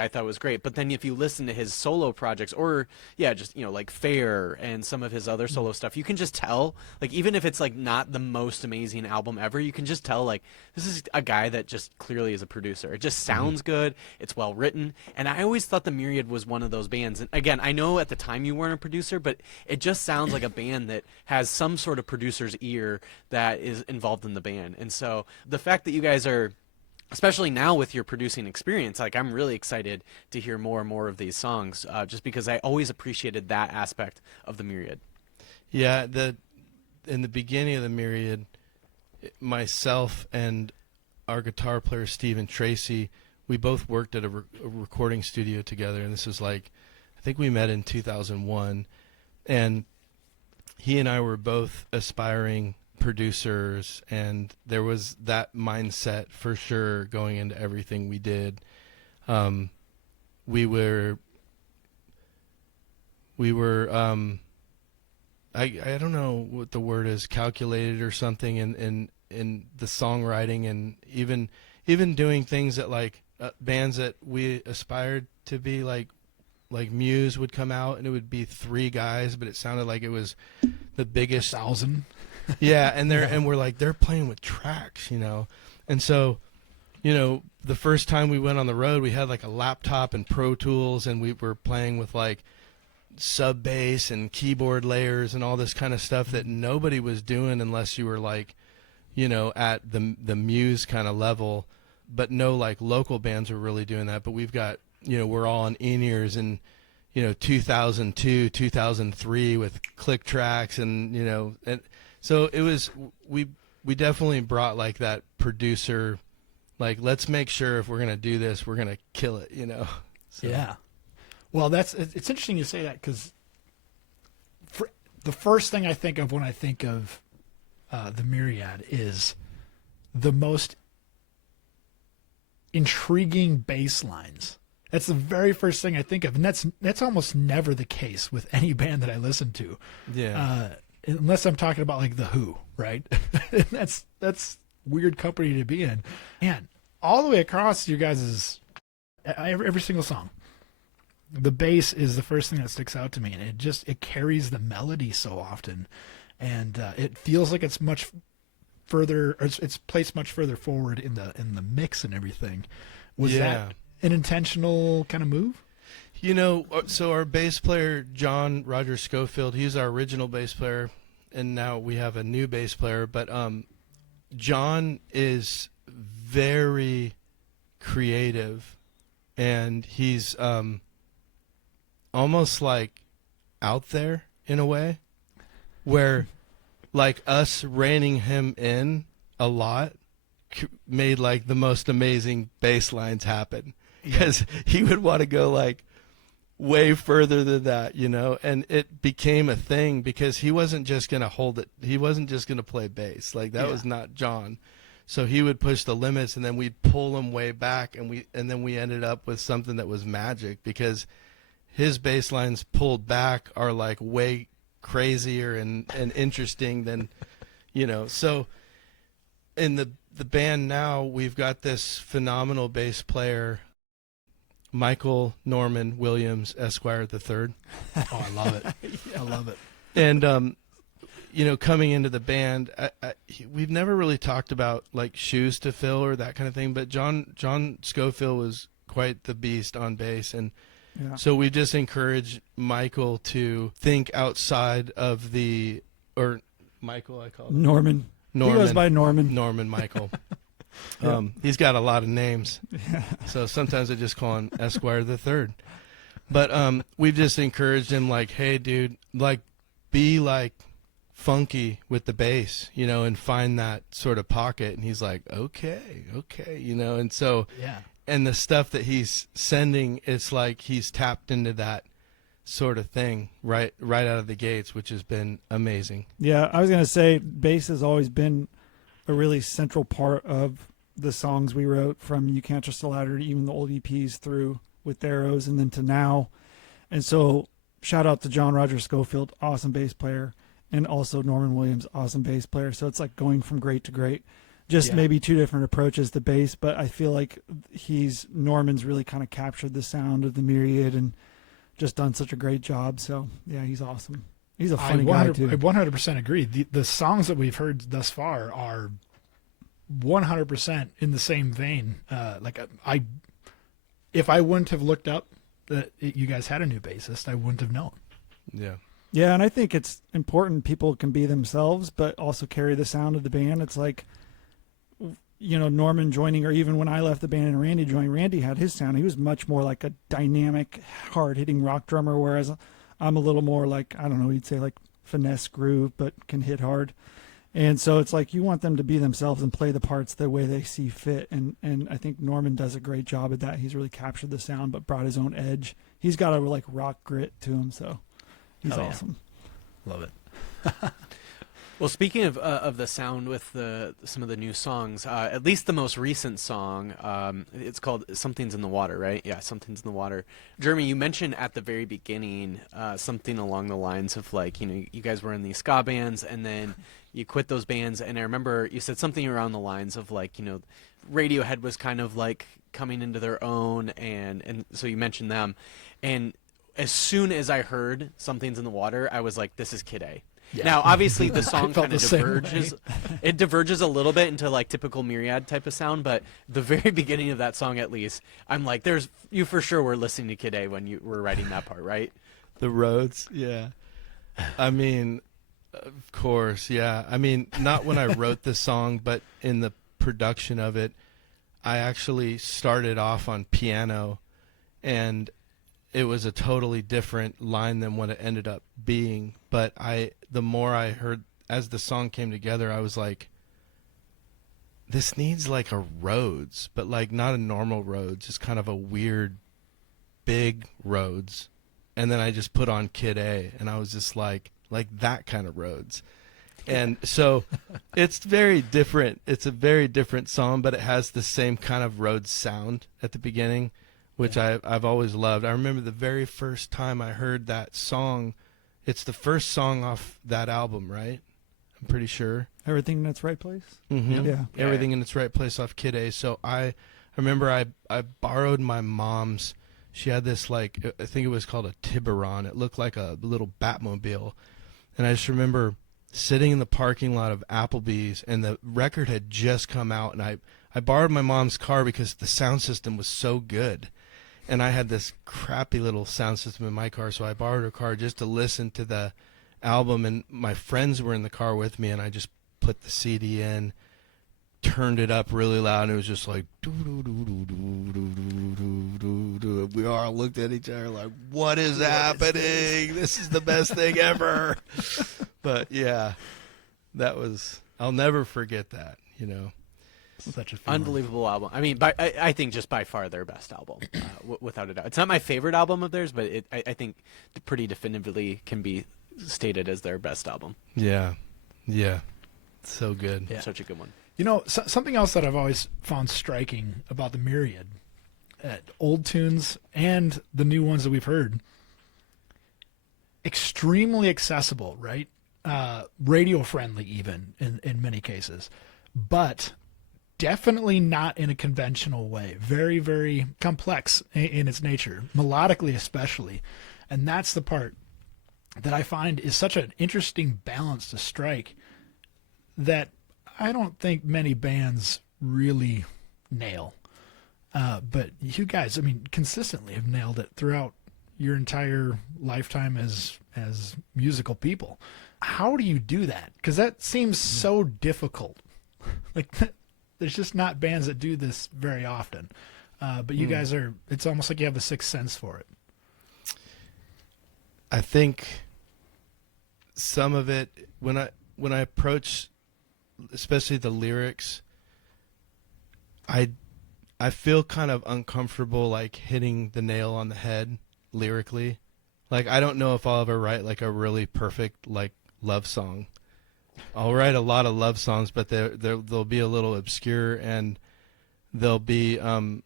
thought was great. But then if you listen to his solo projects, or just, you know, like Fair and some of his other solo stuff, you can just tell, like, even if it's like not the most amazing album ever, you can just tell, like, this is a guy that just clearly is a producer. It just sounds good. It's well written. And I always thought the Myriad was one of those bands. And again, I know at the time you weren't a producer, but it just sounds like a band that has some sort of producer's ear that is involved in the band. And so the fact that you guys are, especially now with your producing experience, like, I'm really excited to hear more and more of these songs, just because I always appreciated that aspect of the Myriad. Yeah, in the beginning of the Myriad, myself and our guitar player Stephen Tracy, we both worked at a recording studio together, and this is like, I think we met in 2001, and he and I were both aspiring producers, and there was that mindset for sure going into everything we did. We were I don't know what the word is, calculated or something in the songwriting, and even doing things that like bands that we aspired to be like Muse would come out and it would be 3 guys, but it sounded like it was the biggest 1,000. Yeah, and we're like, they're playing with tracks, you know. And so, you know, the first time we went on the road, we had like a laptop and Pro Tools, and we were playing with like sub bass and keyboard layers and all this kind of stuff that nobody was doing unless you were like, you know, at the Muse kind of level. But no, like local bands were really doing that. But we've got, you know, we're all on in-ears in, you know, 2002, 2003 with click tracks, and you know, and so it was, we definitely brought like that producer, like, let's make sure if we're gonna do this, we're gonna kill it, you know. So. Yeah. Well, it's interesting you say that, because the first thing I think of when I think of the Myriad is the most intriguing bass lines. That's the very first thing I think of, and that's almost never the case with any band that I listen to. Yeah. Unless I'm talking about like The Who, right? that's weird company to be in. And all the way across you guys' every single song, the bass is the first thing that sticks out to me, and it carries the melody so often, and it feels like it's much further, or it's placed much further forward in the mix and everything. Was that an intentional kind of move? You know, so our bass player, John Roger Schofield, he's our original bass player, and now we have a new bass player, but John is very creative, and he's almost like out there in a way, where like us reining him in a lot made like the most amazing bass lines happen, because he would want to go like way further than that, you know, and it became a thing because he wasn't just going to hold it. He wasn't just going to play bass. Like that was not John. So he would push the limits, and then we'd pull him way back, and then we ended up with something that was magic, because his bass lines pulled back are like way crazier and interesting than, you know. So in the band now, we've got this phenomenal bass player, Michael Norman Williams, Esquire III. Oh, I love it. I love it. And, you know, coming into the band, we've never really talked about like shoes to fill or that kind of thing, but John Schofield was quite the beast on bass. And so we just encourage Michael to think outside of or Michael, I call him. Norman. He goes by Norman. Norman Michael. He's got a lot of names, so sometimes I just call him Esquire III. But we've just encouraged him, like, hey, dude, like, be like funky with the bass, you know, and find that sort of pocket. And he's like, okay, you know. And so, and the stuff that he's sending, it's like he's tapped into that sort of thing right out of the gates, which has been amazing. Yeah, I was gonna say bass has always been a really central part of the songs we wrote, from You Can't Trust a Ladder to even the old EPs through With Arrows and then to now. And so shout out to John Roger Schofield, awesome bass player, and also Norman Williams, awesome bass player. So it's like going from great to great. Just maybe two different approaches to bass, but I feel like Norman's really kind of captured the sound of the Myriad and just done such a great job. So yeah, he's awesome. He's a funny guy too. I 100% agree. The songs that we've heard thus far are 100% in the same vein. If I wouldn't have looked up that you guys had a new bassist, I wouldn't have known. Yeah. Yeah, and I think it's important people can be themselves, but also carry the sound of the band. It's like, you know, Norman joining, or even when I left the band and Randy joined, Randy had his sound. He was much more like a dynamic, hard-hitting rock drummer, whereas I'm a little more like, I don't know, you'd say like finesse groove, but can hit hard. And so it's like you want them to be themselves and play the parts the way they see fit. And I think Norman does a great job at that. He's really captured the sound but brought his own edge. He's got a like rock grit to him, so he's awesome. Love it. Well, speaking of the sound with some of the new songs, at least the most recent song, it's called "Something's in the Water," right? Yeah, "Something's in the Water." Jeremy, you mentioned at the very beginning something along the lines of like, you guys were in these ska bands, and then you quit those bands, and I remember you said something around the lines of like, Radiohead was kind of like coming into their own, and so you mentioned them, and as soon as I heard "Something's in the Water," I was like, this is Kid A. Yeah. Now, obviously, the song felt kind of the same diverges. It diverges a little bit into like typical Myriad type of sound, but the very beginning of that song, at least, I'm like, you for sure were listening to Kid A when you were writing that part, right? The Roads, yeah. I mean, of course, yeah. I mean, not when I wrote the song, but in the production of it, I actually started off on piano, and it was a totally different line than what it ended up being. But the more I heard as the song came together, I was like, this needs like a Rhodes, but like not a normal Rhodes. It's kind of a weird, big Rhodes. And then I just put on Kid A, and I was just like that kind of Rhodes. And so it's very different. It's a very different song, but it has the same kind of Rhodes sound at the beginning, which I've always loved. I remember the very first time I heard that song. It's the first song off that album, right? I'm pretty sure. Everything in its right place. Mm-hmm. Yeah. Everything in its right place off Kid A. So I remember I borrowed my mom's. She had this, like, I think it was called a Tiburon. It looked like a little Batmobile. And I just remember sitting in the parking lot of Applebee's, and the record had just come out, and I borrowed my mom's car because the sound system was so good. And I had this crappy little sound system in my car, so I borrowed her car just to listen to the album. And my friends were in the car with me, and I just put the CD in, turned it up really loud, and it was just like, doo-doo-doo-doo-doo-doo-doo-doo-doo. We all looked at each other like, what is happening? This is the best thing ever. But yeah, I'll never forget that, Such a feeling. Unbelievable album. I mean, I think just by far their best album, without a doubt. It's not my favorite album of theirs, but I think pretty definitively can be stated as their best album. Yeah. So good. Yeah. Such a good one. Something else that I've always found striking about the Myriad, old tunes and the new ones that we've heard, extremely accessible, right? Radio friendly even in many cases, but definitely not in a conventional way. Very, very complex in its nature, melodically especially. And that's the part that I find is such an interesting balance to strike that I don't think many bands really nail. But you guys, I mean, consistently have nailed it throughout your entire lifetime as musical people. How do you do that? Because that seems so difficult. Like, there's just not bands that do this very often. But you guys it's almost like you have the sixth sense for it. I think some of it, when I approach, especially the lyrics, I feel kind of uncomfortable, like hitting the nail on the head lyrically. Like, I don't know if I'll ever write like a really perfect like love song. I'll write a lot of love songs, but they'll be a little obscure, and they'll be I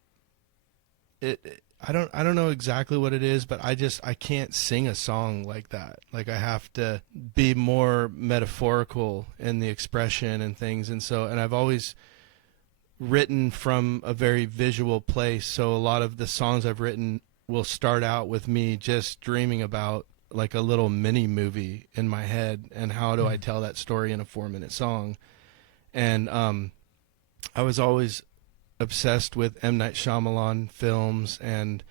don't know exactly what it is, but I can't sing a song like that. Like, I have to be more metaphorical in the expression and things, and I've always written from a very visual place, so a lot of the songs I've written will start out with me just dreaming about like a little mini movie in my head, and how do I tell that story in a 4-minute song. And I was always obsessed with M. Night Shyamalan films and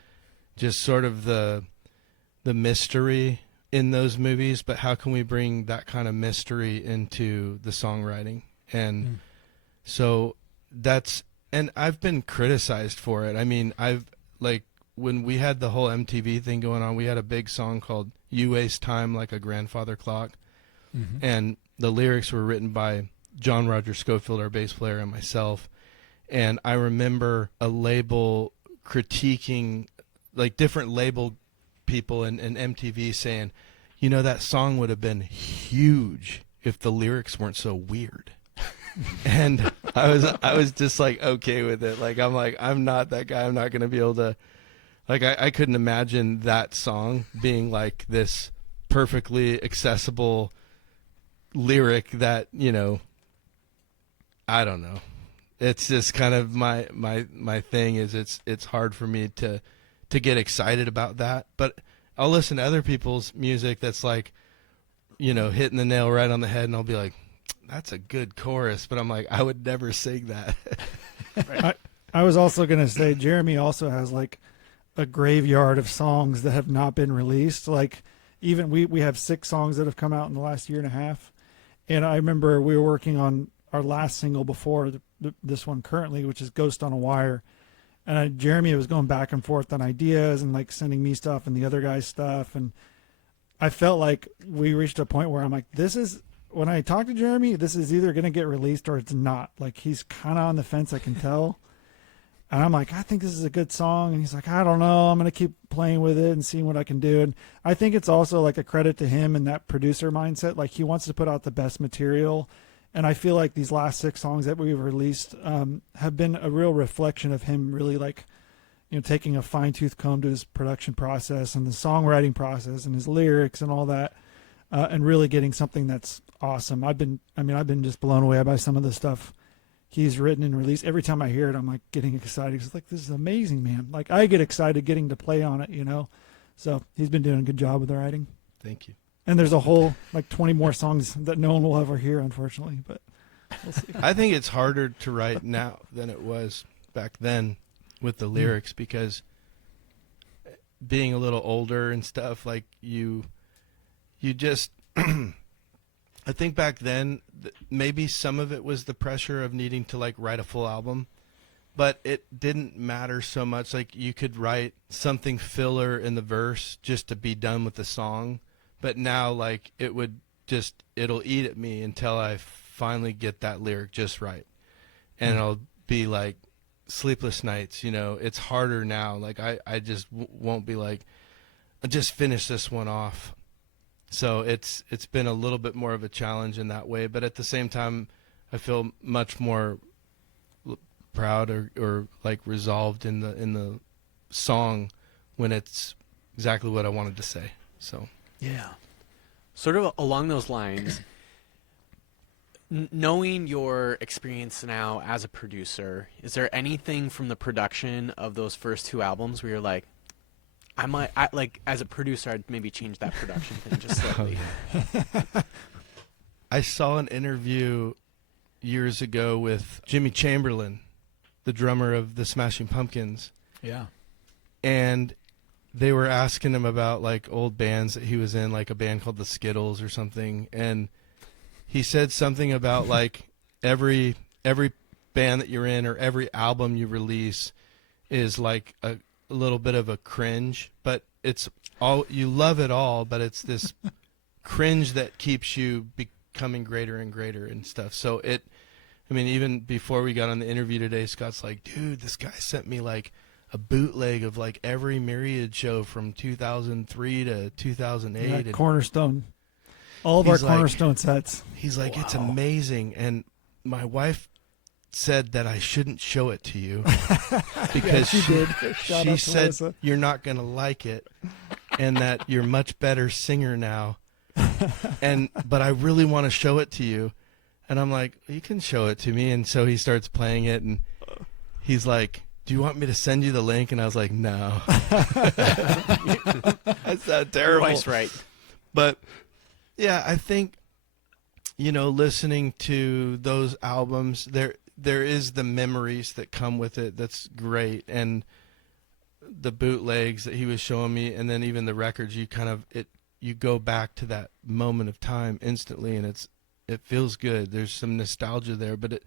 just sort of the mystery in those movies, but how can we bring that kind of mystery into the songwriting? And so and I've been criticized for it. I mean, when we had the whole MTV thing going on, we had a big song called You Waste Time Like a Grandfather Clock. and the lyrics were written by John Roger Schofield, our bass player, and myself. And I remember a label critiquing, like different label people and MTV saying, you know, that song would have been huge if the lyrics weren't so weird. And I was just like okay with it. Like I'm not that guy. I'm not going to be able to, like, I couldn't imagine that song being like this perfectly accessible lyric that, you know, I don't know. It's just kind of my thing is it's hard for me to get excited about that. But I'll listen to other people's music that's like, you know, hitting the nail right on the head, and I'll be like, that's a good chorus. But I'm like, I would never sing that. I was also going to say, Jeremy also has like a graveyard of songs that have not been released. Like even we have 6 songs that have come out in the last year and a half. And I remember we were working on our last single before this one currently, which is Ghost on a Wire. And Jeremy was going back and forth on ideas and like sending me stuff and the other guy's stuff. And I felt like we reached a point where I'm like, when I talk to Jeremy, this is either going to get released or it's not. Like he's kind of on the fence, I can tell. And I'm like, I think this is a good song. And he's like, I don't know. I'm going to keep playing with it and seeing what I can do. And I think it's also like a credit to him and that producer mindset. Like he wants to put out the best material. And I feel like these last 6 songs that we've released have been a real reflection of him really like, you know, taking a fine-tooth comb to his production process and the songwriting process and his lyrics and all that, and really getting something that's awesome. I've been just blown away by some of the stuff he's written and released. Every time I hear it, I'm like getting excited. It's like, this is amazing, man. Like I get excited getting to play on it, you know? So he's been doing a good job with the writing. Thank you. And there's a whole like 20 more songs that no one will ever hear, unfortunately, but we'll see. I think it's harder to write now than it was back then with the lyrics because being a little older and stuff, like you just I think back then maybe some of it was the pressure of needing to like write a full album, but it didn't matter so much. Like you could write something filler in the verse just to be done with the song. But now, like, it'll eat at me until I finally get that lyric just right. And it'll be like sleepless nights, you know. It's harder now. Like, I just won't be like, just finish this one off. So it's been a little bit more of a challenge in that way. But at the same time, I feel much more proud or like resolved in the song when it's exactly what I wanted to say. So. Yeah. Sort of along those lines, knowing your experience now as a producer, is there anything from the production of those first 2 albums where you're like, like as a producer, I'd maybe change that production thing just slightly? I saw an interview years ago with Jimmy Chamberlain, the drummer of the Smashing Pumpkins. Yeah. And they were asking him about like old bands that he was in, like a band called the Skittles or something, and he said something about like every band that you're in or every album you release is like a little bit of a cringe, but it's all, you love it all, but it's this cringe that keeps you becoming greater and greater and stuff. So even before we got on the interview today, Scott's like, dude, this guy sent me like a bootleg of like every Myriad show from 2003 to 2008. Yeah, and Cornerstone. All of our he's like- Cornerstone sets. he's like, it's amazing. And my wife said that I shouldn't show it to you because she did. Shout she out to said Melissa. you're not going to like it and that you're a much better singer now. But I really want to show it to you. And I'm like, you can show it to me. And so he starts playing it and he's like, do you want me to send you the link? And I was like, no. That's not terrible. Twice right. But yeah, I think, listening to those albums, there is the memories that come with it. That's great. And the bootlegs that he was showing me, and then even the records, you go back to that moment of time instantly, and it feels good. There's some nostalgia there, but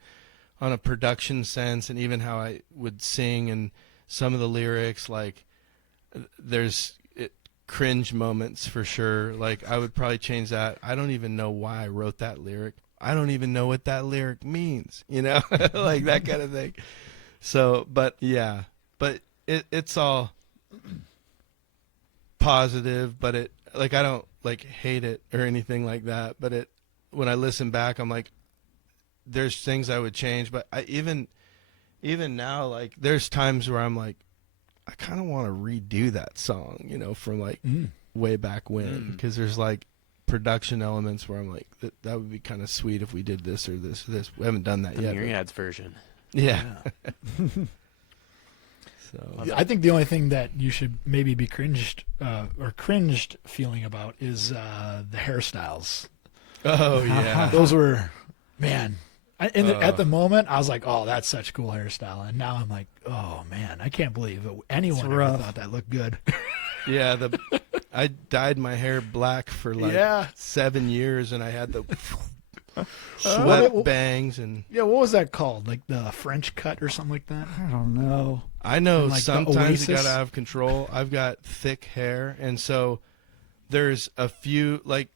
on a production sense, and even how I would sing and some of the lyrics, like cringe moments for sure. Like I would probably change that. I don't even know why I wrote that lyric. I don't even know what that lyric means, like that kind of thing. So, but yeah, but it's all positive, but I don't like hate it or anything like that. But when I listen back, I'm like, there's things I would change, but even now, like there's times where I'm like, I kind of want to redo that song, from like way back when, because there's like production elements where I'm like, that would be kind of sweet if we did this or this or this. We haven't done that yet. Myriad's version. Yeah. So I think the only thing that you should maybe be cringed feeling about is the hairstyles. Oh yeah. Those were, man. At the moment, I was like, "Oh, that's such cool hairstyle," and now I'm like, "Oh man, I can't believe anyone ever thought that looked good." Yeah, I dyed my hair black for like 7 years, and I had the sweat bangs and what was that called? Like the French cut or something like that? I don't know. I know like sometimes it got out of control. I've got thick hair, and so there's a few like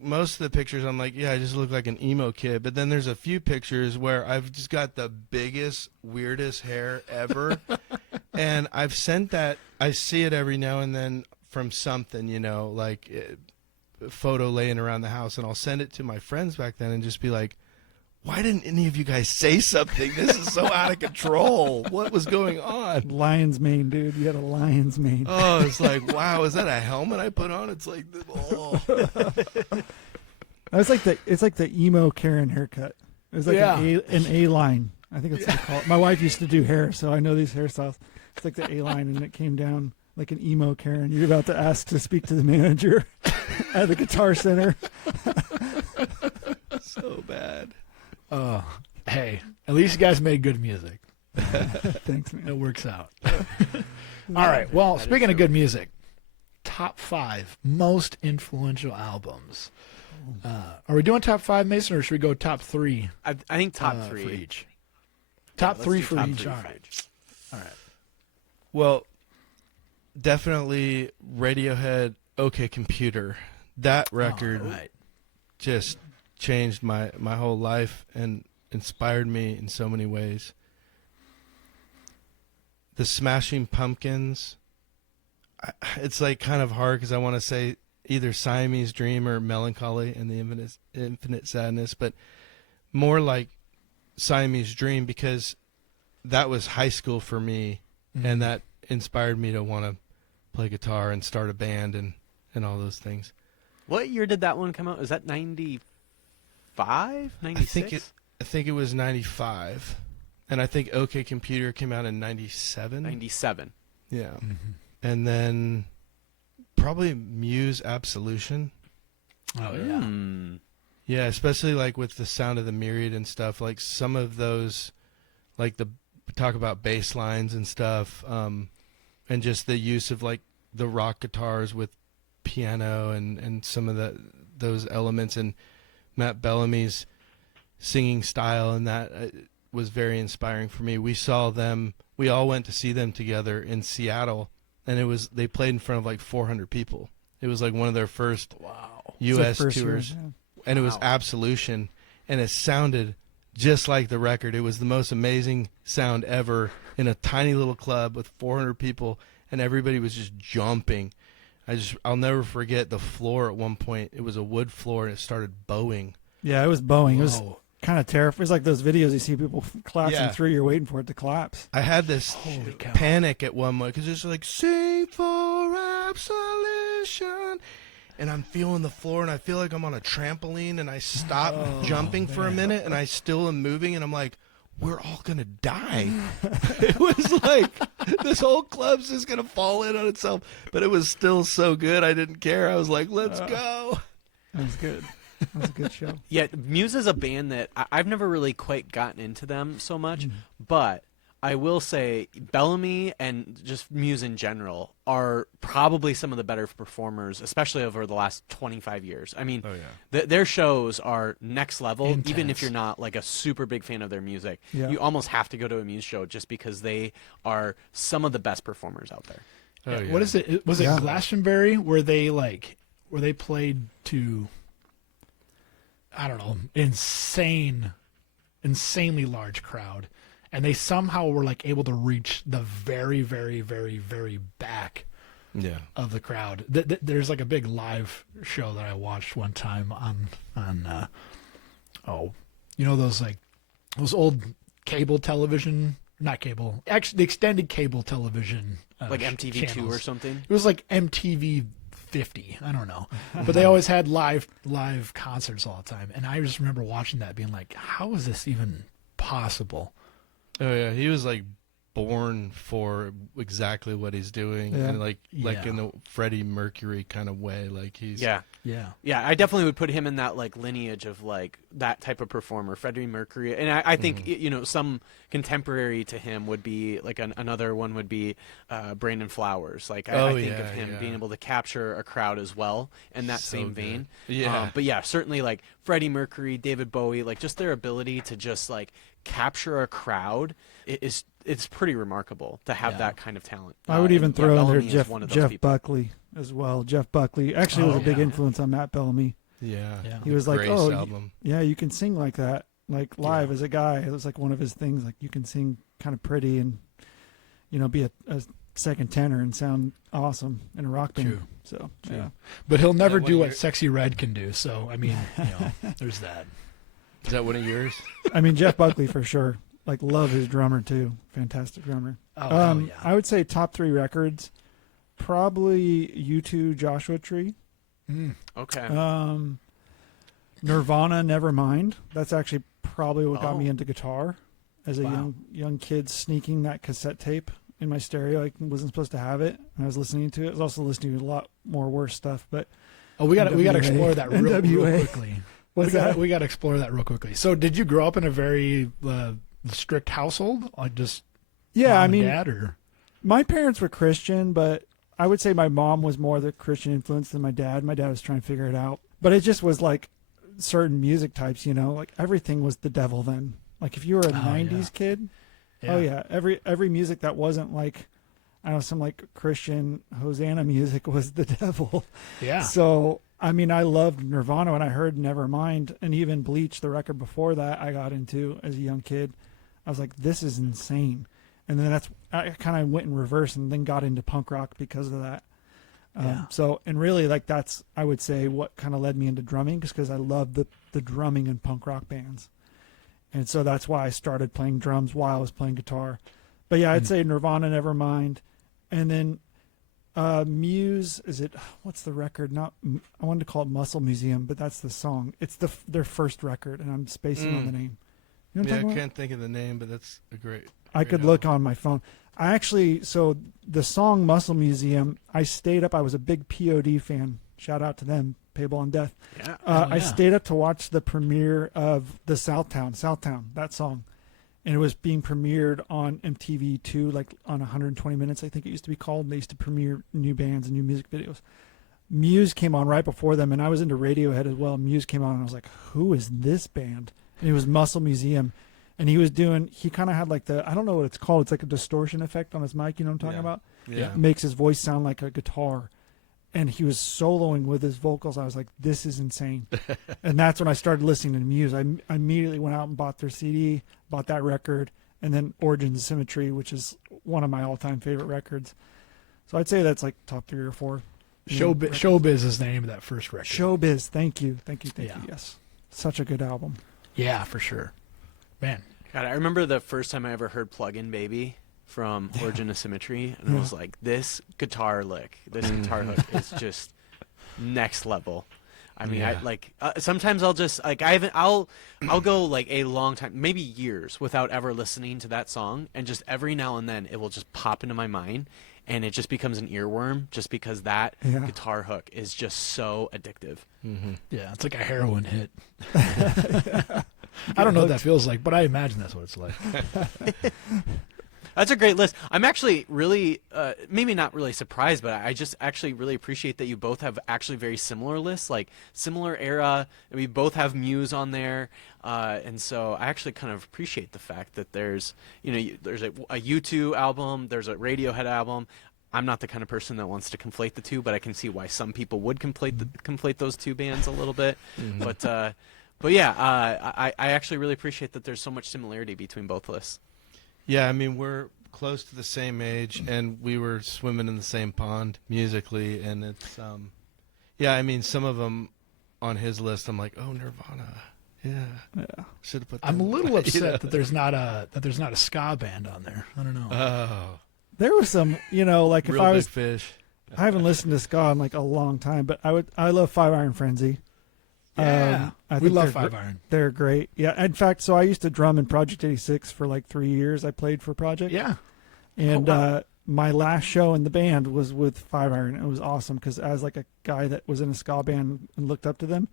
most of the pictures I'm like, yeah, I just look like an emo kid, but then there's a few pictures where I've just got the biggest, weirdest hair ever. And I've sent that, I see it every now and then from something, like a photo laying around the house, and I'll send it to my friends back then and just be like, why didn't any of you guys say something? This is so out of control. What was going on? Lion's mane, dude. You had a lion's mane. Oh, it's like, wow, is that a helmet I put on? It's like, oh. It's like the emo Karen haircut. It was like an A line. I think it's what they call it. My wife used to do hair, so I know these hairstyles. It's like the A line, and it came down like an emo Karen. You're about to ask to speak to the manager at the Guitar Center. So bad. Oh, hey, at least you guys made good music. Thanks, man. It works out. All right. Well, speaking of good music, top 5 most influential albums. Are we doing top 5, Mason, or should we go top 3? I think top 3 for each. Top 3 for top each. 3 All for right. each. All right. Well, definitely Radiohead, OK Computer. That record All right. just changed my whole life and inspired me in so many ways. The Smashing Pumpkins, it's like kind of hard because I want to say either Siamese Dream or Melancholy and the Infinite Sadness, but more like Siamese Dream because that was high school for me, and that inspired me to want to play guitar and start a band and all those things. What year did that one come out? Is that 95? 96? I think it was 95, and I think OK Computer came out in 97. 97. Yeah. And then probably Muse Absolution. Oh, yeah. Yeah, especially like with the sound of the Myriad and stuff, like some of those, like talk about bass lines and stuff, and just the use of like the rock guitars with piano and some of those elements, and Matt Bellamy's singing style, and that was very inspiring for me. We all went to see them together in Seattle, and they played in front of like 400 people. It was like one of their first U.S. tours, and it was Absolution, and it sounded just like the record. It was the most amazing sound ever in a tiny little club with 400 people, and everybody was just jumping. I'll never forget the floor at one point. It was a wood floor, and it started bowing. Yeah, it was bowing. Whoa. It was kind of terrifying. It's like those videos you see people collapsing Yeah. through. You're waiting for it to collapse. I had this Holy cow. panic at one point because it's like, sing for absolution. And I'm feeling the floor, and I feel like I'm on a trampoline, and I stop jumping for a minute, and I still am moving, and I'm like, we're all going to die. It was like, this whole club's just going to fall in on itself. But it was still so good, I didn't care. I was like, let's go. That was good. That was a good show. Yeah, Muse is a band that I've never really quite gotten into them so much, but I will say Bellamy and just Muse in general are probably some of the better performers, especially over the last 25 years. I mean, their shows are next level, even if Intense. you're not like a super big fan of their music. Yeah. You almost have to go to a Muse show just because they are some of the best performers out there. Oh, yeah. What is it? Was it Yeah. Glastonbury where they played to, I don't know, insanely large crowd, and they somehow were like able to reach the very, very, very, very back Yeah. of the crowd. There's like a big live show that I watched one time on those old cable television, not cable, actually the extended cable television, Like MTV2 channels. or something. It was like MTV 50. I don't know, but they always had live concerts all the time, and I just remember watching that, being like, "How is this even possible?" Oh yeah, he was like born for exactly what he's doing, Yeah. and like Yeah. in the Freddie Mercury kind of way. Like he's Yeah. Yeah, Yeah, I definitely would put him in that like lineage of like that type of performer, Freddie Mercury, and I think you know some contemporary to him would be like another one would be Brandon Flowers. Like I think yeah, of him yeah. being able to capture a crowd as well in that So same good. vein. Yeah. But yeah, certainly like Freddie Mercury, David Bowie, like just their ability to just like capture a crowd it's pretty remarkable to have Yeah. that kind of talent. I would And, even yeah, throw in there Bellamy is one of those Jeff people. Buckley as well. Jeff Buckley actually was Oh, a big yeah. influence on Matt Bellamy. Yeah. Yeah. He was like, Grace "Oh, album. yeah, you can sing like that, like live Yeah. as a guy." It was like one of his things, like you can sing kind of pretty and be a second tenor and sound awesome in a rock band. True. So True. yeah, but he'll never one do of what your- Sexy Red can do. So I mean, there's that. Is that one of yours? I mean Jeff Buckley for sure. Like love his drummer too, fantastic drummer. Oh, hell yeah. I would say top 3 records, probably U2 Joshua Tree. Okay. Nirvana Nevermind. That's actually probably what got Oh. me into guitar as a Wow. young kid, sneaking that cassette tape in my stereo. I wasn't supposed to have it, and I was listening to it. I was also listening to a lot more worse stuff. But Oh, we got to NWA. explore that real NWA. quickly. what's that? We got to explore that real quickly. So, did you grow up in a very strict household, like just Yeah, mom I and mean, dad, or my parents were Christian, but I would say my mom was more the Christian influence than my dad. My dad was trying to figure it out, but it just was like certain music types, like everything was the devil then. Like if you were a 90s kid, oh yeah, every music that wasn't like, I don't know, some like Christian Hosanna music was the devil. yeah, So, I mean, I loved Nirvana when I heard Nevermind, and even Bleach, the record before that I got into as a young kid. I was like, this is insane. And then I kind of went in reverse and then got into punk rock because of that. Yeah. So, and really, like, that's, I would say, what kind of led me into drumming, because I love the drumming in punk rock bands. And so that's why I started playing drums while I was playing guitar. But yeah, I'd say Nirvana, Nevermind. And then Muse, what's the record? I wanted to call it Muscle Museum, but that's the song. It's their first record, and I'm spacing on the name. You know what I'm Yeah, I talking about? can't think of the name, but that's a great. I could look on my phone. So the song Muscle Museum, I was a big POD fan. Shout out to them, Payable on Death. Yeah. I stayed up to watch the premiere of the Southtown, that song. And it was being premiered on MTV2, like on 120 Minutes, I think it used to be called. They used to premiere new bands and new music videos. Muse came on right before them, and I was into Radiohead as well. Muse came on, and I was like, who is this band? And it was Muscle Museum. And he kind of had like I don't know what it's called. It's like a distortion effect on his mic. You know what I'm talking about? Yeah. It makes his voice sound like a guitar. And he was soloing with his vocals. I was like, this is insane. And that's when I started listening to Muse. I immediately went out and bought their CD, bought that record, and then Origins of Symmetry, which is one of my all-time favorite records. So I'd say that's like top 3 or 4. Showbiz is the name of that first record. Showbiz. Thank you. Yeah. Yes. Such a good album. Yeah, for sure. Man, God, I remember the first time I ever heard Plug-in Baby from Origin of Symmetry, and I was like, this guitar hook is just next level. I mean, Yeah. sometimes I'll just like I'll go like a long time, maybe years, without ever listening to that song, and just every now and then it will just pop into my mind, and it just becomes an earworm, just because that guitar hook is just so addictive. yeah, it's like a heroin hit. I don't know what that feels like, but I imagine that's what it's like. That's a great list. I'm actually really, maybe not really surprised, but I just actually really appreciate that you both have actually very similar lists, like similar era. And we both have Muse on there, and so I actually kind of appreciate the fact that there's, there's a U2 album, there's a Radiohead album. I'm not the kind of person that wants to conflate the two, but I can see why some people would conflate those two bands a little bit. But yeah, I actually really appreciate that there's so much similarity between both lists. Yeah, I mean, we're close to the same age, and we were swimming in the same pond musically, and it's yeah, I mean, some of them on his list, I'm like, oh, Nirvana, yeah. Should have put. I'm a little upset you know? that there's not a ska band on there. I don't know. Oh, There was some, like if real I big was, fish. I haven't listened to ska in like a long time, but I love Five Iron Frenzy. Yeah, I we think love they're Five Iron. They're great. Yeah, in fact, so I used to drum in Project 86 for like 3 years. I played for Project. Yeah, And wow. my last show in the band was with Five Iron. It was awesome because as like a guy that was in a ska band and looked up to them,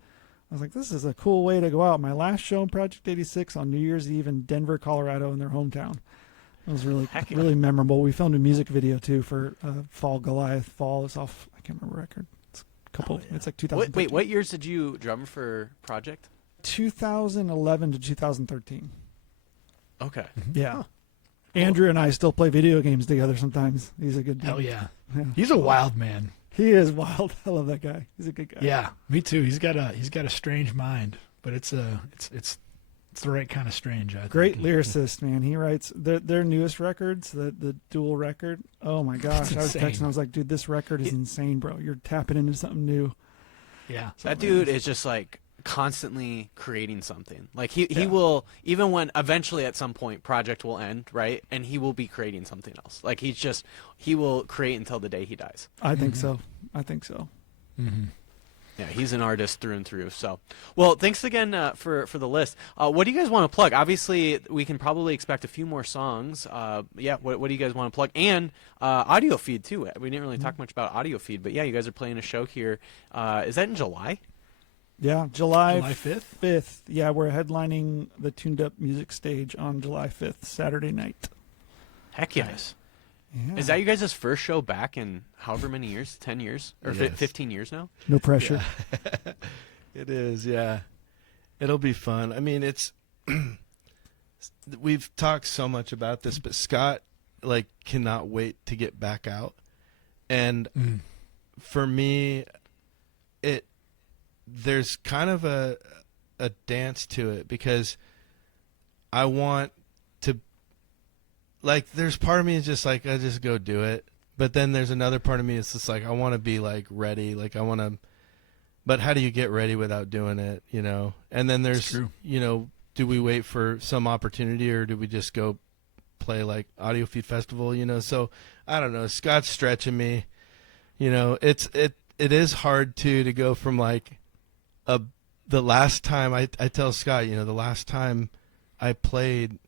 I was like, this is a cool way to go out. My last show in Project 86 on New Year's Eve in Denver, Colorado, in their hometown. It was really, Heck yeah. really memorable. We filmed a music video too for Fall Goliath. Fall is off. I can't remember record. It's a couple. Oh, yeah. It's like 2000. Wait, what years did you drum for Project? 2011 to 2013. Okay. Yeah. Huh. Andrew and I still play video games together sometimes. He's a good dude. hell yeah. Yeah. He's a wild man. He is wild. I love that guy. He's a good guy. Yeah, me too. He's got a strange mind, but it's the right kind of strange. I think. Great lyricist, man. He writes their newest records, the dual record. Oh my gosh. I was insane. texting. I was like, dude, this record is insane, bro. You're tapping into something new. Yeah, That dude is just like constantly creating something. Like he will, even when eventually at some point Project will end, right? And he will be creating something else. Like he will create until the day he dies. I think so. I think so. Mm-hmm. Yeah, he's an artist through and through. So, well, thanks again for the list. What do you guys want to plug? Obviously, we can probably expect a few more songs. Yeah, what do you guys want to plug? And audio feed too. We didn't really talk much about audio feed, but yeah, you guys are playing a show here. Is that in July? Yeah, July 5th? 5th. Yeah, we're headlining the Tuned Up Music Stage on July 5th, Saturday night. Heck yeah. Nice. Yeah. Is that you guys' first show back in however many years? 10 years? Or Yes. 15 years now? No pressure. Yeah. It is, yeah. It'll be fun. I mean, it's we've talked so much about this, but Scott like cannot wait to get back out. And for me, there's kind of a dance to it because I want to, like, there's part of me is just like, I just go do it. But then there's another part of me that's just like, I want to be like ready. Like I want to, but how do you get ready without doing it? You know? And then there's, you know, do we wait for some opportunity or do we just go play like Audio Feed Festival, you know? So I don't know. Scott's stretching me, you know, it is hard to go from like the last time I tell Scott, you know, the last time I played,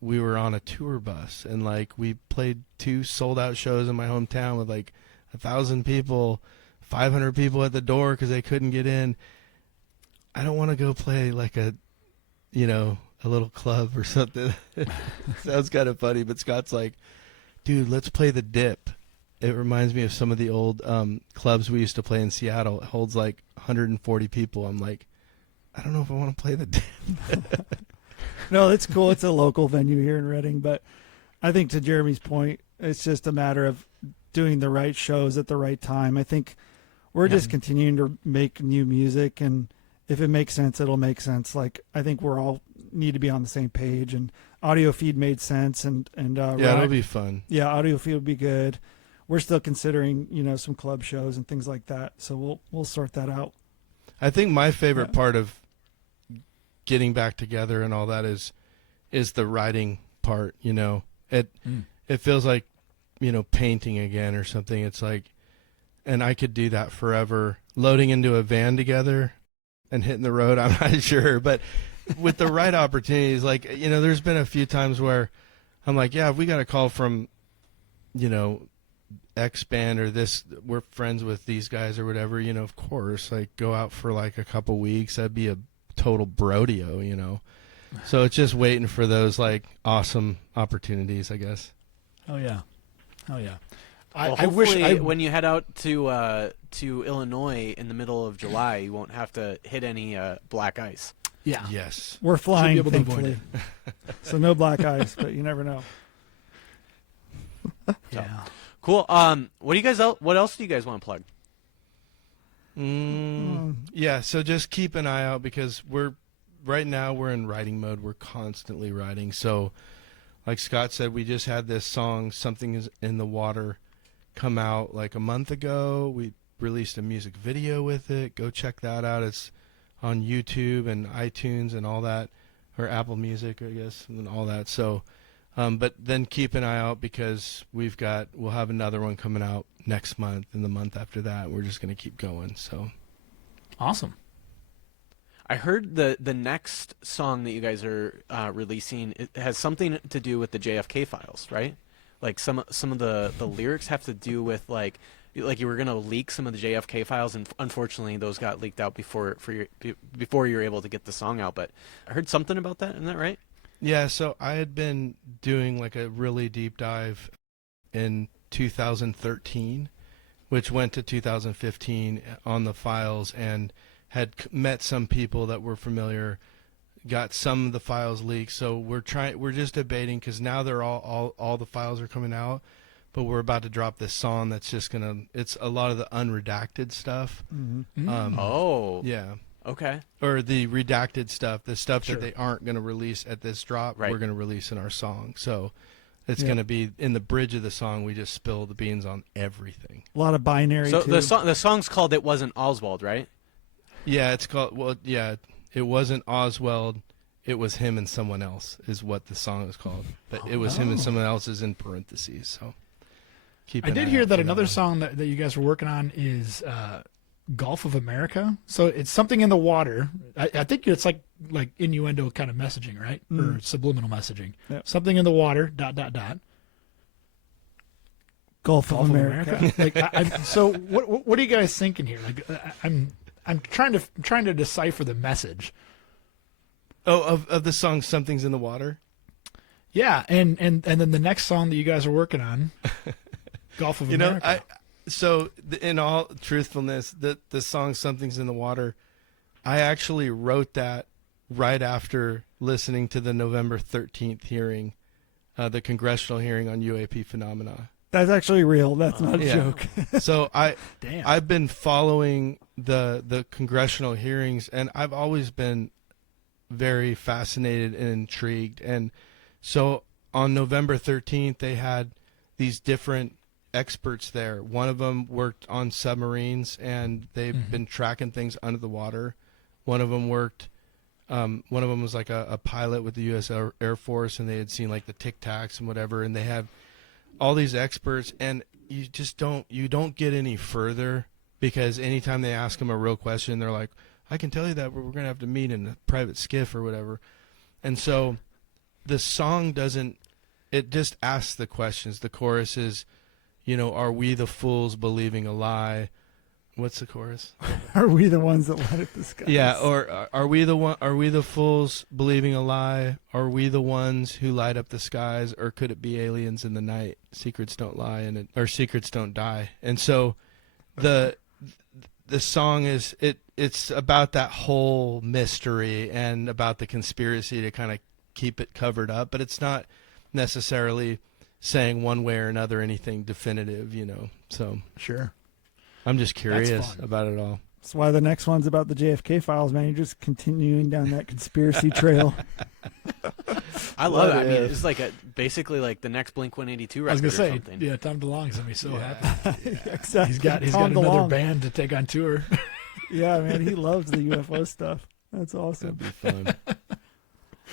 we were on a tour bus and like we played 2 sold out shows in my hometown with like 1,000 people, 500 people at the door because they couldn't get in. I don't want to go play like a little club or something. Sounds kind of funny, but Scott's like, dude, let's play the Dip. It reminds me of some of the old clubs we used to play in Seattle. It holds like 140 people. I'm like, I don't know if I want to play the Dip. No, it's cool. It's a local venue here in Reading, but I think to Jeremy's point, it's just a matter of doing the right shows at the right time. I think we're just continuing to make new music, and if it makes sense, it'll make sense. Like I think we're all need to be on the same page, and Audio Feed made sense, and Yeah, it'll be fun. Yeah, Audio Feed would be good. We're still considering, some club shows and things like that, so we'll sort that out. I think my favorite part of getting back together and all that is the writing part, you know. It feels like, painting again or something. It's like, and I could do that forever. Loading into a van together and hitting the road, I'm not sure, but with the right opportunities, like, there's been a few times where I'm like, yeah, if we got a call from, X band or this, we're friends with these guys or whatever, of course, like go out for like a couple weeks. That'd be a total brodeo, So it's just waiting for those like awesome opportunities, I guess. Oh yeah. Well, I wish hopefully when you head out to Illinois in the middle of July, you won't have to hit any black ice. Yeah. Yes. We're flying, able to avoid thankfully. So no black ice, but you never know. Yeah. Cool. What else do you guys want to plug? Yeah, so just keep an eye out because right now we're in writing mode. We're constantly writing. So like Scott said, we just had this song, Something Is in the Water, come out like a month ago. We released a music video with it. Go check that out. It's on YouTube and iTunes and all that, or Apple Music, I guess, and all that. So, but then keep an eye out because we'll have another one coming out next month and the month after that. We're just going to keep going. So Awesome. I heard the next song that you guys are releasing, it has something to do with the JFK files, right? Like some of the lyrics have to do with like you were gonna leak some of the JFK files, and unfortunately those got leaked out before you were able to get the song out. But I heard something about that. Isn't that right? yeah, so I had been doing like a really deep dive in 2013, which went to 2015 on the files, and had met some people that were familiar, got some of the files leaked. So we're just debating because now they're all the files are coming out, but we're about to drop this song that's just it's a lot of the unredacted stuff. Oh, Yeah. okay. Or the redacted stuff, the stuff Sure. that they aren't going to release at this drop, Right. we're going to release in our song. So it's going to be in the bridge of the song. We just spill the beans on everything. A lot of binary. So too. the song's called "It Wasn't Oswald," right? Yeah, it's called. Well, yeah, it wasn't Oswald. It was him and someone else is what the song is called. But it was him and someone else is in parentheses. So keep. I did hear that another song that you guys were working on is Gulf of America. So it's something in the water. I think it's like innuendo kind of messaging, right? Or subliminal messaging. Yep. Something in the water. ... Gulf of Gulf America. of America. So what are you guys thinking here? Like I'm trying to decipher the message. Oh, of the song "Something's in the Water." Yeah, and then the next song that you guys are working on, Gulf of America. In all truthfulness, the song "Something's in the Water," I actually wrote that right after listening to the November 13th hearing, the congressional hearing on UAP phenomena. That's actually real. That's not a Yeah. joke. So Damn. I've been following the congressional hearings, and I've always been very fascinated and intrigued. And so on November 13th, they had these different experts there. One of them worked on submarines, and they've been tracking things under the water. One of them worked. One of them was like a pilot with the U.S. Air Force, and they had seen like the Tic Tacs and whatever. And they have all these experts, and you just don't get any further because anytime they ask them a real question, they're like, I can tell you that, but we're going to have to meet in a private skiff or whatever. And so the song it just asks the questions. The chorus is, are we the fools believing a lie? What's the chorus? Are we the ones that let it discuss? Yeah, or are we the fools believing a lie? Are we the ones who light up the skies, or could it be aliens in the night? Secrets don't lie or secrets don't die. And so the song it's about that whole mystery and about the conspiracy to kind of keep it covered up, but it's not necessarily saying one way or another anything definitive, So Sure. I'm just curious fun. about it all. That's why the next one's about the JFK files, man. You're just continuing down that conspiracy trail. I love it. What I mean, if? it's like basically like the next Blink-182 record I was gonna or say, something. yeah, Tom DeLonge's gonna be so happy. Exactly. He's got Tom another DeLonge. band to take on tour. Yeah, man. He loves the UFO stuff. That's awesome. That'd be fun.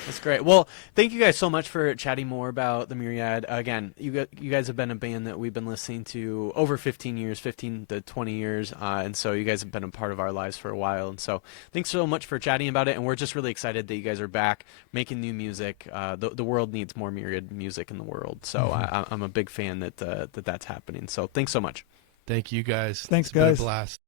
That's great. Well, thank you guys so much for chatting more about the Myriad. Again, you guys have been a band that we've been listening to over 15 to 20 years, and so you guys have been a part of our lives for a while. And so thanks so much for chatting about it, and we're just really excited that you guys are back making new music. The world needs more Myriad music in the world, so I'm a big fan that that's happening. So thanks so much. Thank you guys. Thanks, It's been a guys. blast.